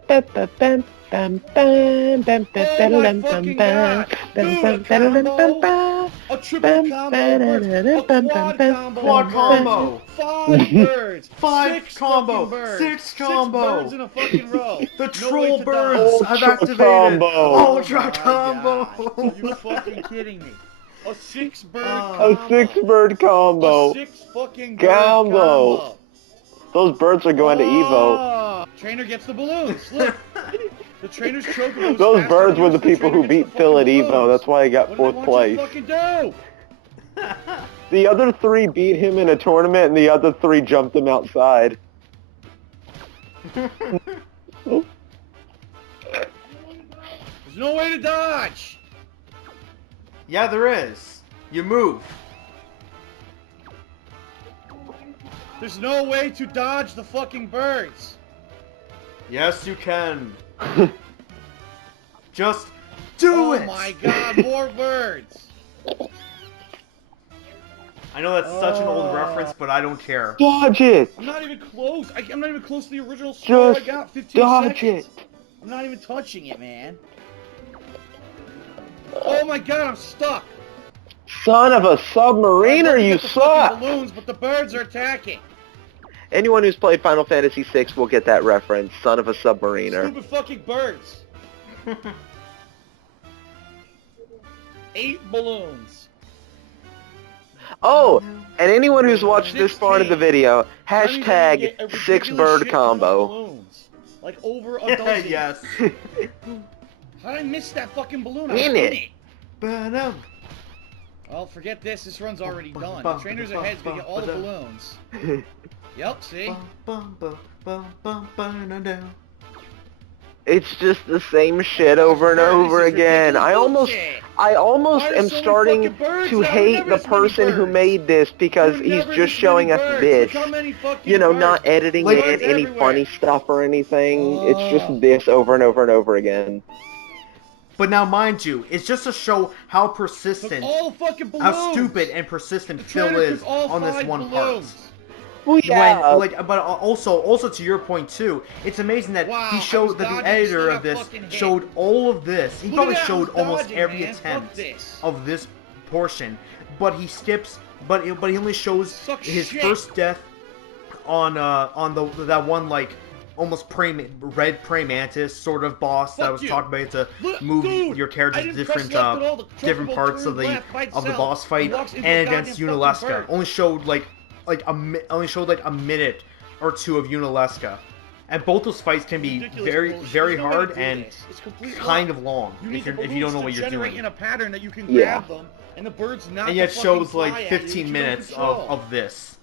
fucking god! Dude, a combo, a triple combo, birds, a quad combo, Quad combo. 5 birds, Five 6 combo, fucking birds, 6 combo. 6 birds in a fucking row. The No troll way to birds dodge. I've Ultra activated. combo. Ultra my combo. God. Are you fucking kidding me? A 6 bird A A combo. 6-bird combo. A 6 fucking bird Combo. combo. Those birds are going to Evo. Oh. Trainer gets the balloons. Look. The trainer's Chocobo. Those birds were the people who beat Phil at Evo. That's why he got What do they 4th want place. you to fucking do? The other 3 beat him in a tournament, and the other 3 jumped him outside. There's no way to dodge. Yeah, there is. You move. There's no way to dodge the fucking birds. Yes, you can. Just do it. Oh my god, more birds. I know that's such an old reference, but I don't care. Dodge it! I'm not even close. I'm not even close to the original score. Just I got 15 dodge seconds. it! I'm not even touching it, man. Oh my god, I'm stuck. Son of a I submariner, wanted to you get the fucking suck! balloons, but the birds are attacking. Anyone who's played Final Fantasy VI will get that reference. Son of a submariner. Stupid fucking birds. 8 balloons. Oh, and anyone who's watched this part of the 16. video, I don't even hashtag get a ridiculous 6-bird shit ton of combo. balloons. Like over a dozen. Yes. How did I miss that fucking balloon? I In was it. in it. Ba-dum. Well, forget this. This run's already done. The trainers ahead's gonna get all the balloons. Yep, see? Bum, bum, bum, bum, bum, bum, bum. It's just the same shit over and This is over again. ridiculous I almost bullshit. Why am there's so many starting fucking birds to now? There hate never the this many person who birds. made this because There he's never just this showing many us birds. this. Look how many fucking You know, birds. not editing Like- in Birds any everywhere. funny stuff or anything. It's Ugh. just this over and over and over again. But now, mind you, it's just to show how Took persistent, all the fucking balloons. how stupid and persistent The Phil trainer is took all on this 5 one balloons. part. Well, yeah. But also to your point too, it's amazing that Wow, he I showed was that the dodging, editor still of got this fucking hit. showed all of this. He Look probably at that, I showed was almost dodging, every man. Fuck attempt this. of this portion, but he skips. But he only shows Suck his shit. first death on that one like almost red praying mantis sort of boss that I Fuck was you. talking about to Look, move dude, your I character to didn't press different left at all. The different Chocobo parts of turned the left by of the itself boss fight and walks into and a against goddamn Unalesca. fucking bird. Only showed like a minute or 2 of Unalesca. And both those fights can be Ridiculous very, bullshit. very There's no way to hard do and this. It's complete kind luck. of long You need if the you don't know balloons what to you're generate doing. in a pattern that you can Yeah. grab them, and the birds not And yet to fucking shows fly like at you, 15 which you minutes don't control. of this.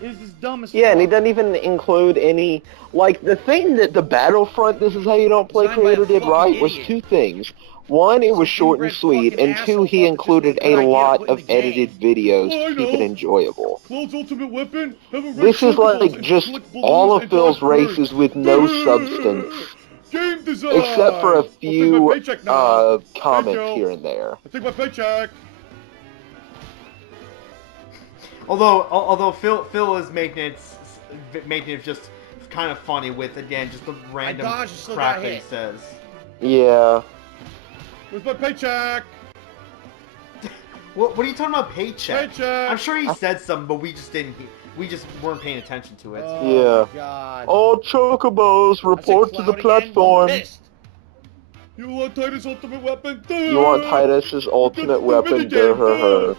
This is dumb as Yeah, fuck. and he doesn't even include any, like, the thing that the Battlefront This Is How You Don't Play Designed by a creator did fucking right was idiot. 2 things. One, it was Some short and inbred sweet, fucking and 2, asshole he thought that this was included a a good idea to lot put in of the game. edited videos Oh, I to keep it know. enjoyable. Clone's ultimate weapon? Have a red This is chocobos like and just collect balloons all of and Phil's dodge birds. races with no substance, Game design! except for a I'll take my few paycheck now. comments Joe. here and there. I take my paycheck. Although Phil is making it just kind of funny with again just the random dodged and still crap got that he hit. says. Yeah. Where's my paycheck? What are you talking about paycheck? Paycheck! I'm sure he said something, but we just weren't paying attention to it. Oh, Yeah. God. All chocobos I said report to the cloud again, I'm platform. pissed. You want Titus' ultimate weapon? You want Titus's ultimate weapon? Duh.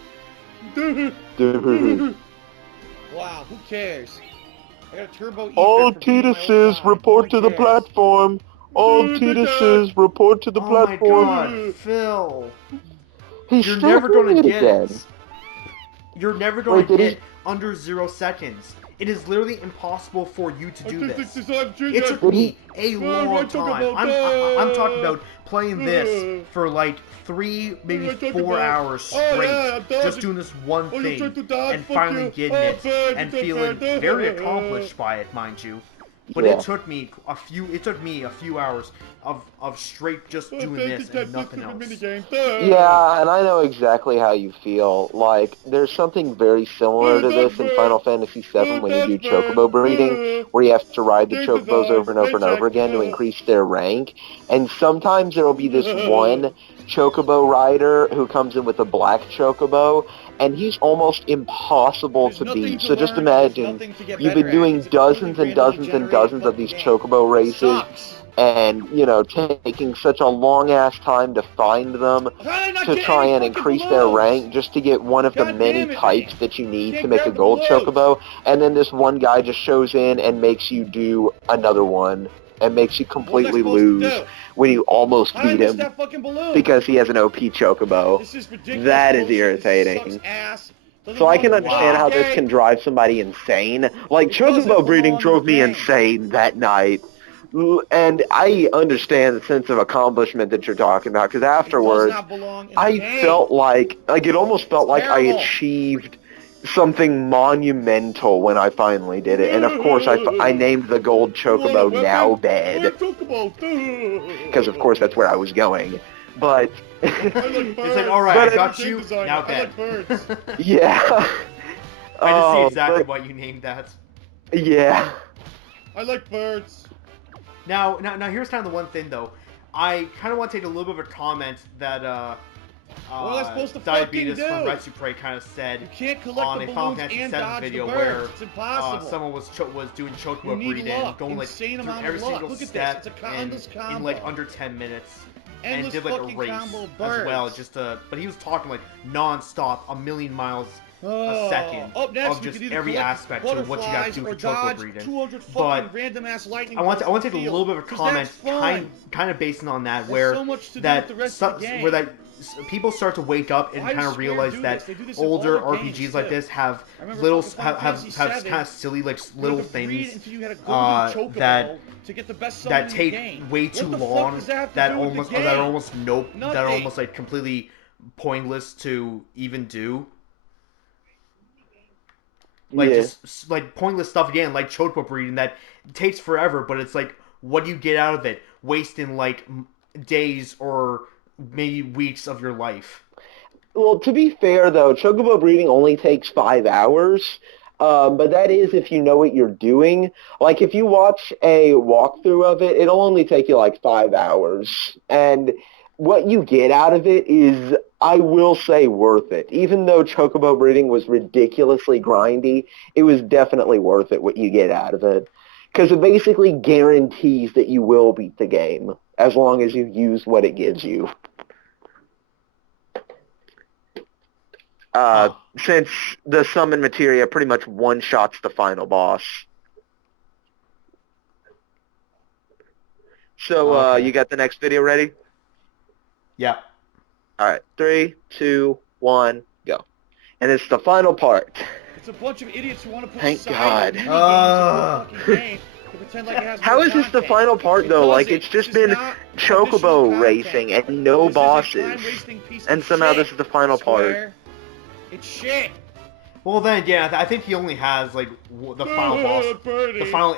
Wow, who cares? I got a turbo ether All for beating my Tituses old guy. report Who to the cares? platform. All Tituses report to the Oh my platform. god, Phil. He's You're still never doing going to it get again. it. You're never going Wait, to did get under 0 seconds. It is literally impossible for you to do this. It took Did me he- a long time. I'm talking about playing this for like 3, maybe 4 hours straight, just doing this one thing, and finally getting it, and feeling very accomplished by it, mind you. But Yeah. it took me a few hours of straight just doing this and nothing else. Yeah, and I know exactly how you feel. Like, there's something very similar to this in Final Fantasy VII when you do chocobo breeding, where you have to ride the chocobos over and over and over again to increase their rank. And sometimes there will be this one chocobo rider who comes in with a black chocobo, and he's almost impossible There's to nothing beat. to So just learn, there's imagine nothing to get you've better been doing at. It's a dozens completely and dozens and randomly dozens of generated these fucking chocobo game. races, Sucks. and taking such a long ass time to find them, How did I not to get try any and fucking increase their balloons? rank, just to get one of the God many damn it, types man. that you need Can't to make a grab the gold balloons. chocobo. And then this one guy just shows in and makes you do another one, and makes you What was I completely supposed to lose do? when you almost How did I beat miss him that fucking balloon? because he has an OP chocobo. This is ridiculous. That is bullshit. irritating. This sucks ass. Doesn't So I belong can to the understand how fucking this game. can drive somebody insane. Like, It doesn't chocobo breeding belong in the drove me game. insane that night. And I understand the sense of accomplishment that you're talking about, because It does afterwards, not belong in the I game. felt like it almost felt like I Terrible. achieved something monumental when I finally did it. And of course, I named the gold chocobo Now Bed, because of course that's where I was going. But It's like, all right, But I got you. Now I bed. like birds. yeah, I just see Oh, exactly but- why you named that. yeah. I like birds. Now, here's kind of the one thing though. I kind of want to take a little bit of a comment that What am I supposed to Diabetes fucking from do? Red Supre kind of said You can't collect on the a Final balloons Fantasy and VII dodge video the where birds. It's impossible. someone was doing You chocobo need breeding, luck. going like Insane through amount every of luck. single Look at this. step It's a endless in combo. like under 10 minutes. And Endless did like a fucking race combo as well, birds. just but he was talking like non-stop, a million miles a second Up next, of we just could either every collect aspect of what you got to do for butterflies or choco dodge breeding. 200 fucking But random ass lightning I want to bolts take a in the little bit of a field, 'cause comment, that's fun. kind of based on that, There's where so much to do that with the rest su- of the game. where that people start to wake up and Why kind does of Square realize do that this? They do this in older all their RPGs games, like too. this have I remember little fucking Final have Fantasy have VII, kind of silly like you little had to breed things until you had a golden chocobo that to get the best summon that in take the game. way What too the fuck long does that have to that do with almost the game? that are almost nope that are Nothing. almost like completely pointless to even do. Like Yeah. just like pointless stuff again, like chocobo breeding that takes forever, but it's like, what do you get out of it? Wasting like days or maybe weeks of your life. Well, to be fair, though, chocobo breeding only takes 5 hours, but that is if you know what you're doing. Like, if you watch a walkthrough of it, it'll only take you like 5 hours. And what you get out of it is, I will say, worth it. Even though chocobo breeding was ridiculously grindy, it was definitely worth it what you get out of it. Because it basically guarantees that you will beat the game, as long as you use what it gives you. Since the summon materia pretty much one-shots the final boss. So, Okay. you got the next video ready? Yeah. All right, 3, 2, 1, go. And it's the final part. It's a bunch of idiots who want to put Thank side God. mini games into a fucking game to pretend like it has How more is this the content. final part, though? It Like, doesn't. it's just This is been not chocobo additional content. racing and no This is a bosses. time-wasting piece And of somehow shit, this is the final part. Square. It's shit. Well then, yeah, I think he only has like the final boss, the final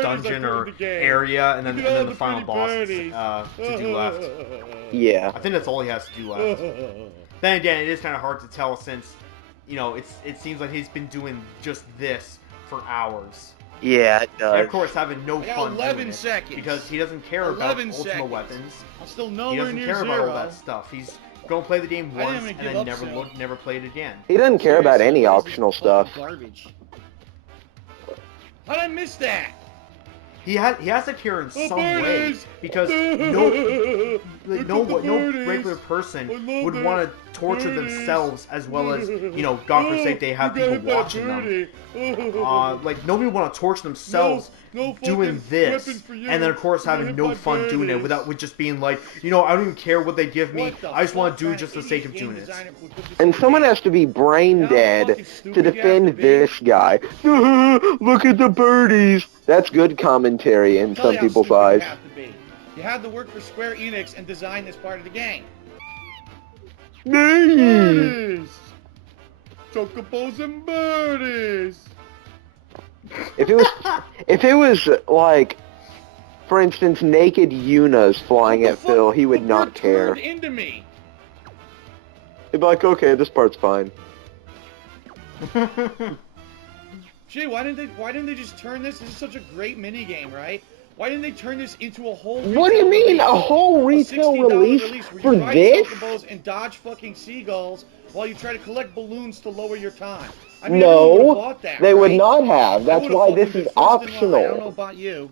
dungeon or area, and then the final boss to do left. Yeah. I think that's all he has to do left. Then again, it is kind of hard to tell since, it seems like he's been doing just this for hours. Yeah, it And does. of course, having no I got fun 11 doing it seconds. because he doesn't care about 11 ultimate seconds. weapons. I'm still He nowhere doesn't near care zero. about all that stuff. He's gonna play the game I didn't once even and give then up soon. never play it again. He doesn't care about Seriously, any what is this optional fucking stuff. Garbage. How'd I miss that? He has to care in some way birdies. because no no regular person would want to torture themselves as well as, God forsake, they have people watching them. Like, nobody would want to torture themselves doing this, and then of course having no fun doing it with just being like, I don't even care what they give me, I just want to do it just for the sake of doing it. And someone has to be brain dead to defend this guy. Look at the birdies. That's good commentary in some people's eyes. You had to work for Square Enix and design this part of the game. Birdies. Chocobos and birdies. If it was like, for instance, naked Yunas flying at Phil, he would not care. Into me. He'd be like, okay, this part's fine. Gee, why didn't they just turn this? This is such a great mini game, right? Why didn't they turn this into a whole? What do you mean, a whole retail release for where you this? ride chocobos and dodge fucking seagulls while you try to collect balloons to lower your time. I mean, No, that, they right? would not have. That's why this is I don't know optional. about you.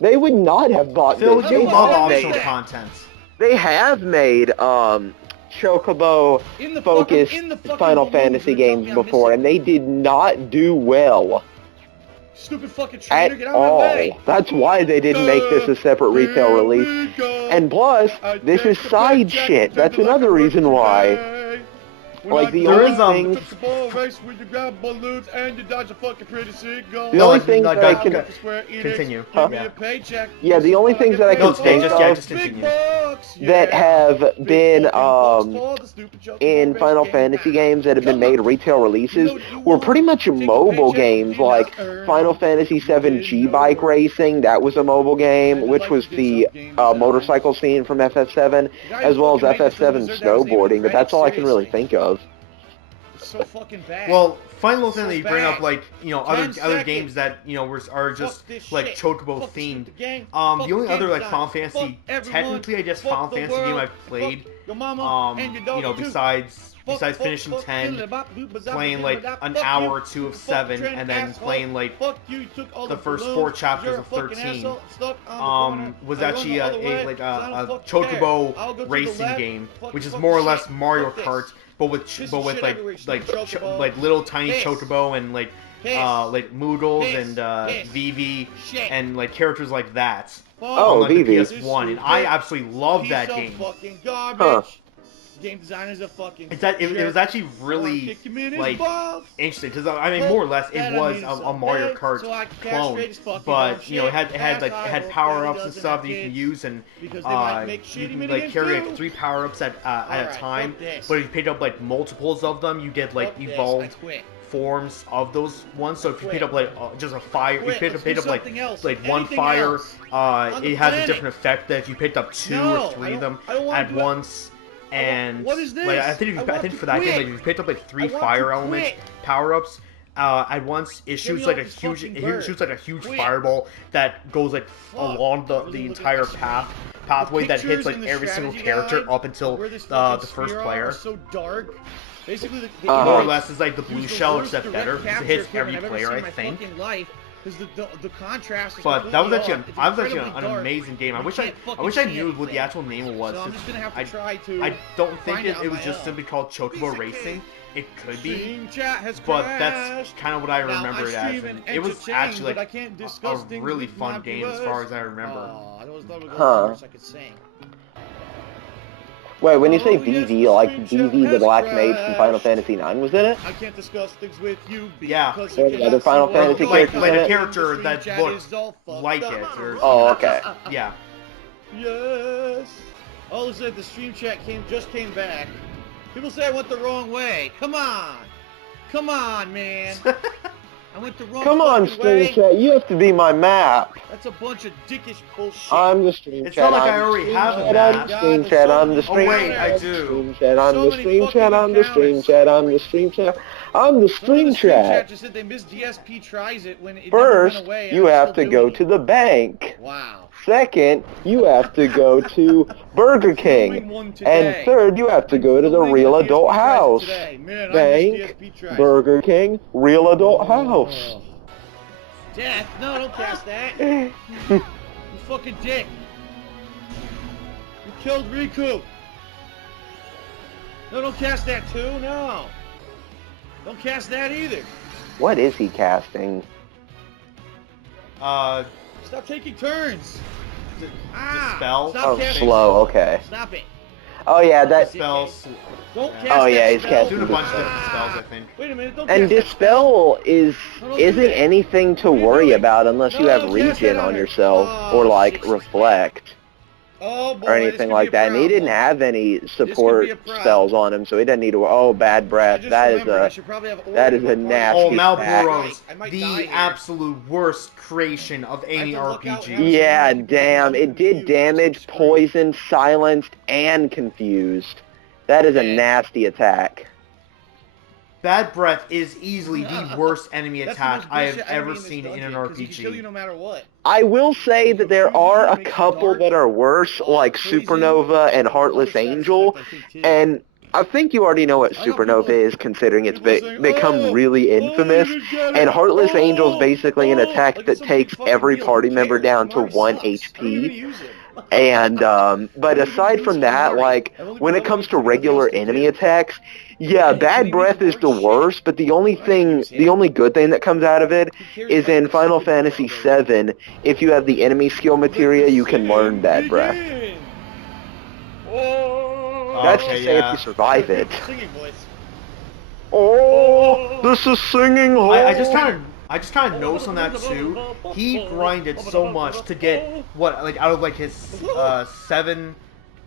They would not have bought Phil, this. you They love have optional made- content. They have made Chocobo focused Final Fantasy games before, and they did not do well Stupid fucking trainer, at get out of my all. way. That's why they didn't make this a separate retail release. And plus, this is side shit. That's another reason why. Like, the There only is, thing... race where you grab balloons and you dodge a fucking pretty seagull. The only thing that I can... Continue. Huh? Give me a paycheck. Yeah, the only things that I can think just of continue. that have been in Final Fantasy games that have been made retail releases were pretty much mobile games, like Final Fantasy VII G-Bike Racing. That was a mobile game, which was the motorcycle scene from FF7, as well as FF7 snowboarding, but that's all I can really think of. It's so fucking bad. Well, final thing that you bring bad. up, like, other seconds. games that, are just, this like, shit. Chocobo Fuck themed. the game. The Fuck only the other, game like, Final design. Fantasy, Fuck everyone. technically, I guess, Fuck Final the Fantasy game world. I've played, Fuck your mama and your dog too. besides Fuck, finishing fuck, 10, fuck, playing, like, an fuck hour you. or two of Fuck 7, trend and then asshole. playing, like, Fuck you, you took all the first balloons. 4 chapters You're a of fucking 13, asshole. Stuck on the corner. was I run actually the other way, a so I don't fucking care. Chocobo I'll go to the racing left. game, Fuck, which is fuck more or this less shit. Mario Fuck this. Kart, but with Piss but of with shit like everywhere, stupid Chocobo. like little tiny Piss. Chocobo and like Piss. like Moodles Piss. and Piss. Vivi Shit. and like characters like that Oh, on like Vivi. the PS1, and I absolutely love that Piece of game. fucking garbage. Huh. Game designer's a fucking. It's that it was actually really Kick him in his like balls. interesting because I mean more or less it was a Mario Kart clone, but it had power ups and stuff that you can use, and you can like carry like 3 power ups at a time. But if you picked up like multiples of them, you get like evolved forms of those ones. So if you pick up like just a fire, if you pick up like one fire, it has a different effect that if you picked up 2 or 3 of them at once. And what is this? like I think for that game, like if you picked up like 3 fire elements power ups at once, it shoots like a huge fireball that goes like along the entire pathway that hits like every single character up until the first player. So dark. Basically, More or less, it's like the blue shell, except better. Because it hits every player, I think. Because the contrast is But that was actually an dark. amazing game. I wish I knew what the actual name was. So I'm just gonna have to try to. I don't think find it on was my just own. simply called Chocobo Racing. It could be, Stream chat has but crashed. that's kind of what I remember it as. stream And and it was entertain, actually but I like can't discuss a things really with my fun game as far as I remember. I always thought it was Huh. worse I could sing. Wait, when you say Oh, yes, VV, like the stream VV chat the Black has Mage from Final crashed. Fantasy IX was in it? I can't discuss things with you Yeah. because Or you the cannot other Final see what Fantasy I'm characters doing. in it? character The stream that chat looked is all fucked like up. it, or- Oh, okay. Yeah. Yes. All of a sudden, the stream chat just came back. People say I went the wrong way. Come on, man. I went the wrong Come on, fucking way. Stream Chat, you have to be my map. That's a bunch of dickish bullshit. I'm the Stream It's Chat. not like I'm I the already Stream have a Chat, map. I'm the Stream Chat, I'm the Oh, Stream wait, Chat. I I'm do. the Stream Chat, I'm So the many Stream Chat, I'm the fucking Stream accounts. Chat, I'm the Stream Chat. I'm the One of Stream the stream chat Chat. just said they missed DSP tries it when it First, never went away. you have to go to the bank. Wow. Second, you have to go to Burger King. And third, you have to go to the Real Adult House. Bank, Burger King, Real Adult House. Death? No, don't cast that. You fucking dick. You killed Riku. No, don't cast that too. No. Don't cast that either. What is he casting? Uh, Stop taking turns. Dispel. Stop Oh, casting. slow. Okay. Stop it. Oh yeah, that. Dispel. Don't cast Oh, yeah, that he's spell. casting Doing a bunch of Dispel. different spells, I think. Wait a minute. Don't And cast that spell. dispel isn't anything to worry about unless you have regen on yourself or like reflect Oh boy, or this anything could like be a that. And he didn't problem. have any be support a problem. spells on him, so he doesn't need to. Oh, bad I breath. just That is remembered I a. should probably have order that is in a my nasty Oh, party. attack. Malboros, I might die the here. absolute worst creation of any I have to look out RPG. and have Yeah, so many people damn. It did confused. damage, It's like screwed. poisoned, silenced, and confused. That is a Yeah. nasty attack. Bad Breath is easily the worst enemy That's the attack most I have bullshit ever enemy in this seen in an dungeon, 'cause he can kill you RPG. no matter what. I will say He that there confuses are you, a makes you couple dark. that are worse, like Poison. Supernova and Other Heartless side Angel, effect, I think, too. and I think you already know what I got Supernova people- is, considering it's people saying, become "Oh, really infamous. you get it. And Heartless Angel is Oh, basically an oh," attack like that it's some big takes fucking every deal. party Who member cares? down He to already 1 sucks. I'm not even HP. gonna use him. And but I'm gonna aside use from that, Kamari. like I've only when been it comes to playing with regular everything else enemy they did. attacks, yeah, Are you Bad kidding me? Breath is the Dark shit. worst. But the only I'm not gonna use him. good thing that comes out of it Who cares is about in this Final stupid Fantasy build, though? VII. If you have the enemy skill materia, you can learn Bad Breath. Begin. That's Okay, to say if yeah. you survive it. Singing voice. Oh, this is singing hole. I just kind of noticed on that too. He grinded so much to get what, like, out of like his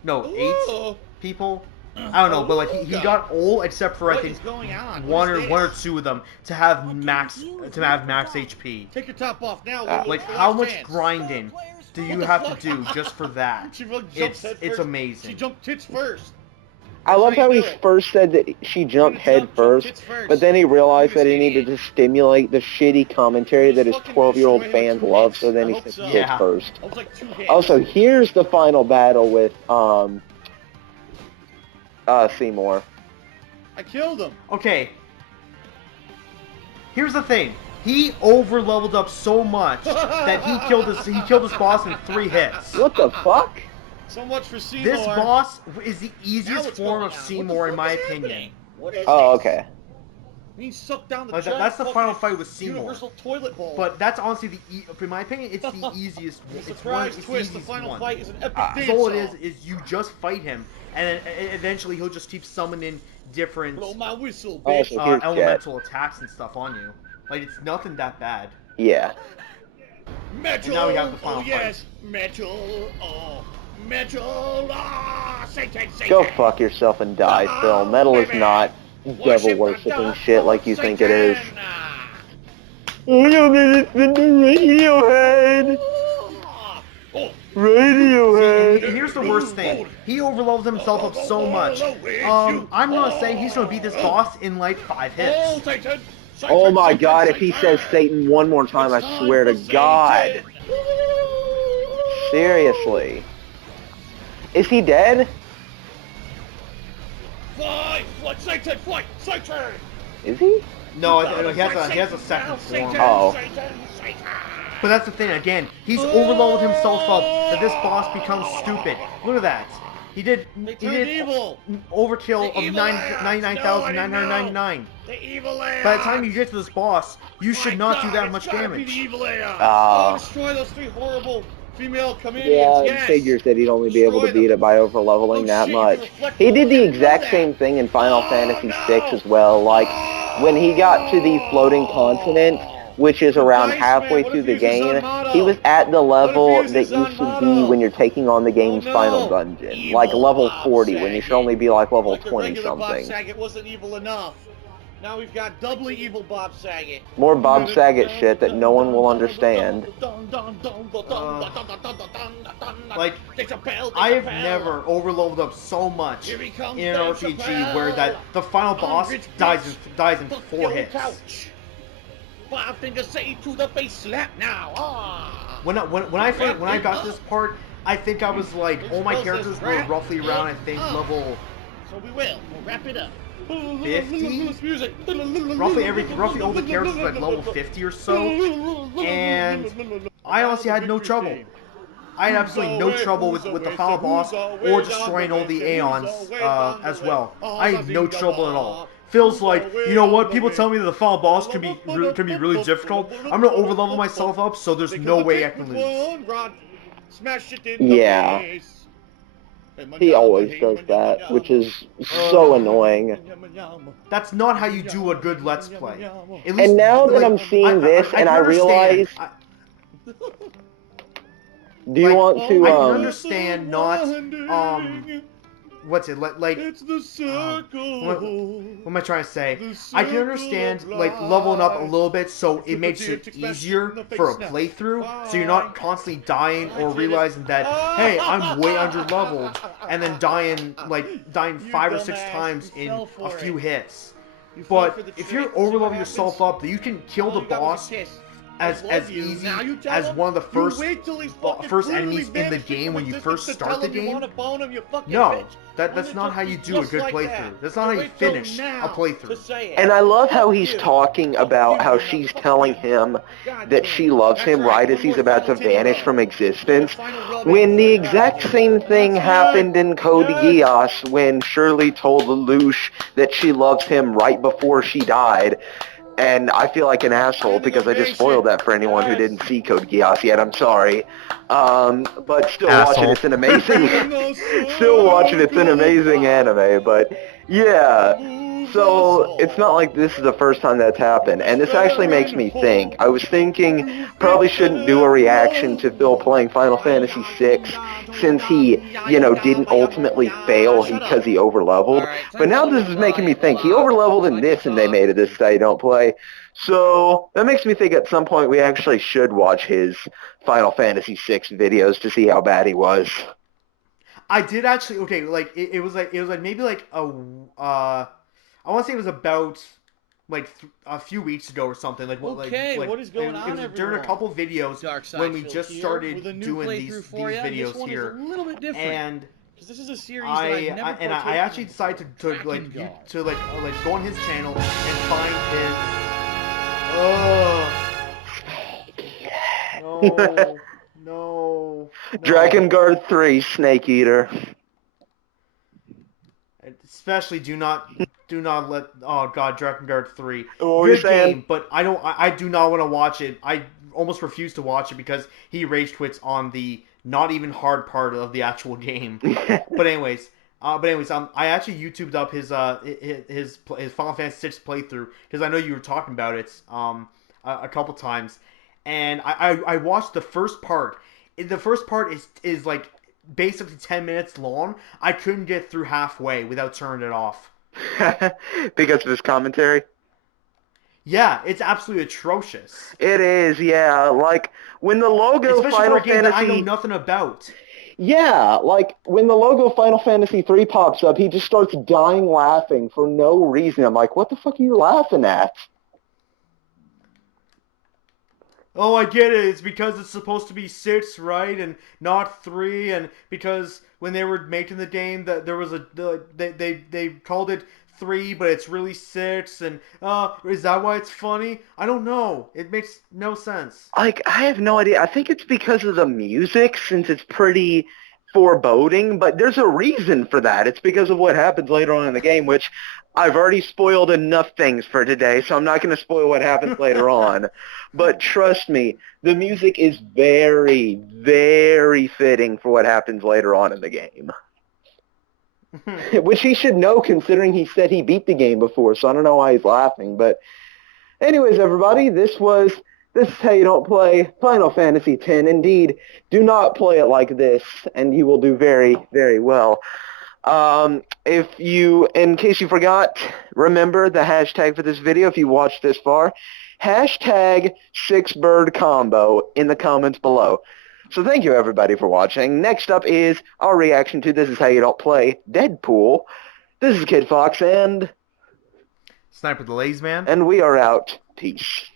8 people. I don't know, but like he got all except for I What think is going on? one What is or this? two of them to have max HP. Take your top off now. Like Last how much chance. grinding do What you the have fuck? to do just for that? She really jumped head It's first. amazing. She jumped tits first. I love That's how he you do it. first said that she jumped You head jump first, tits first. but then he realized You that he needed idiot. to stimulate the shitty commentary that his Just fucking 12-year-old destroy him fans with 2 love, hits. so then I he hope said so. tits Yeah. first. That was like 2 hits. Also, here's the final battle with Seymour. I killed him. Okay. Here's the thing. He over leveled up so much that he killed this boss in 3 hits. What the fuck? So much for Seymour. This boss is the Now easiest what's form going of on? Seymour What in the my fuck is opinion. happening? What is Oh, this? okay. He sucked down the Like, giant that's the fucking final fight with Seymour. Universal toilet bowl. But that's honestly in my opinion, it's the easiest. Surprise it's twist, the easiest final one. fight is an epic That's dance all it song. is you just fight him, and then eventually he'll just keep summoning different Blow my whistle, Oh, bitch. so here's Jet. elemental attacks and stuff on you. Like, it's nothing that bad. Yeah. Metal. now we have the final oh, yes. Metal. Oh, metal. Ah, Satan, Satan. Go fuck yourself and die, Phil. Metal is baby. not Worship devil the worshipping dog shit of like you think it is. Satan. Ah. Look at me, it's been the Radiohead! Ah. Oh. Radiohead! And here's the worst thing. He overleveled himself up so much. I'm gonna say he's gonna beat this boss in like 5 Oh, hits. Satan. Oh my god, if he says Satan one more time, I swear to God. Seriously. Is he dead? Fly, fly, Satan, fly, Satan. Is he? No, he has a second form. Oh. But that's the thing, again, he's overloaded himself up that this boss becomes stupid. Look at that. He did evil. overkill The of evil ass. 99,999. The evil ass. By the time you get to this boss, you should not do that It's much gotta be damage. the evil ass. Ah. Oh, destroy those 3 horrible female comedians. Yeah, yes. it figures that he'd only be able to Destroy beat them. it by overleveling Oh, that shit, much. you reflect He did all the that. exact Do same that. thing in Final Oh, Fantasy no. VI as well. Like, when he got to the floating continent, which is around Nice, halfway man. What through if the he uses game, Zanmato? he was at the level What if he that uses you should be Zanmato? when you're taking on the game's Oh, no. final dungeon. Evil Like level Bob 40, when you should Saget. only be like level Like the 20 regular Bob something. Saget wasn't evil enough. Now we've got doubly evil Bob Saget. More Bob Saget shit that no one will understand. Like, I have never overloaded up so much in an RPG where that the final boss dies in 4 hits. 5 fingers say to the face slap now. Ah. When I got to this part, I think I was like, all my characters were roughly around, I think, level So we will. We'll wrap it up. 50? Music. roughly all the characters were like level 50 or so, and I honestly had no trouble. I had absolutely no trouble with the final boss or destroying all the aeons as well. I had no trouble at all. Feels like, you know what? People tell me that the final boss can be really difficult. I'm gonna overlevel myself up, so there's no way I can lose. Smash it in Yeah. the face. He always does that, which is so annoying. That's not how you do a good Let's Play. At least, And now that like, I'm seeing this, I and can I understand. realize, do you want I to, can understand not, what's it, It's the circle. what am I trying to say? I can understand, like, leveling up a little bit so it makes it easier for a playthrough, so you're not constantly dying or realizing that, hey, I'm way under leveled, and then dying 5 or 6 times in a few hits. But if you're overleveling yourself up, that you can kill the boss as easy as one of the first enemies in the game when you first start the game. No, that's not how you do a good playthrough. That's not how you finish a playthrough. and I love how he's talking about how she's telling him that she loves him right as he's about to vanish from existence, when the exact same thing happened in Code Geass when Shirley told Lelouch that she loves him right before she died. And I feel like an asshole because I just spoiled that for anyone who didn't see Code Geass yet. I'm sorry. But still watching, it's an amazing, anime. But yeah, so it's not like this is the first time that's happened. And this actually makes me think. I was thinking probably shouldn't do a reaction to Phil playing Final Fantasy VI since he, didn't ultimately fail because he overleveled. But now this is making me think he overleveled in this and they made it this Stay Don't Play. So that makes me think at some point we actually should watch his Final Fantasy VI videos to see how bad he was. I did actually, okay, like, it was like maybe like I want to say it was about a few weeks ago or something. Like, what What is going on, It was everyone? during a couple videos when we just started with a new doing playthrough these for ya. videos This one here, is a little bit different. and Because this is a series that I've never partaken I actually in. decided to go on his channel and find his no. Dragon Guard 3 Snake Eater. Especially do not let, oh god, Dragon Guard 3. What were you Good saying? game, but I do not want to watch it. I almost refuse to watch it because he rage quits on the not even hard part of the actual game. But anyways, I actually YouTubed up his Final Fantasy VI playthrough because I know you were talking about it a couple times, and I watched the first part. The first part is like basically 10 minutes long. I couldn't get through halfway without turning it off. Because of his commentary? Yeah, it's absolutely atrocious. It is, yeah. Like, when the logo Especially Final for a game that I know Fantasy... nothing about. Yeah, like, when the logo Final Fantasy 3 pops up, he just starts dying laughing for no reason. I'm like, what the fuck are you laughing at? Oh, I get it. It's because it's supposed to be 6, right, and not 3, and because when they were making the game, that there was they called it 3, but it's really 6, and is that why it's funny? I don't know. It makes no sense. Like, I have no idea. I think it's because of the music, since it's pretty foreboding, but there's a reason for that. It's because of what happens later on in the game, which I've already spoiled enough things for today, so I'm not going to spoil what happens later on. But trust me, the music is very, very fitting for what happens later on in the game. Which he should know, considering he said he beat the game before, so I don't know why he's laughing. But anyways, everybody, this is how you don't play Final Fantasy X. Indeed, do not play it like this, and you will do very, very well. In case you forgot, remember the hashtag for this video if you watched this far. Hashtag 6bird combo in the comments below. So thank you everybody for watching. Next up is our reaction to This Is How You Don't Play Deadpool. This is Kid Fox and Sniper the Lazy Man. we are out. Peace.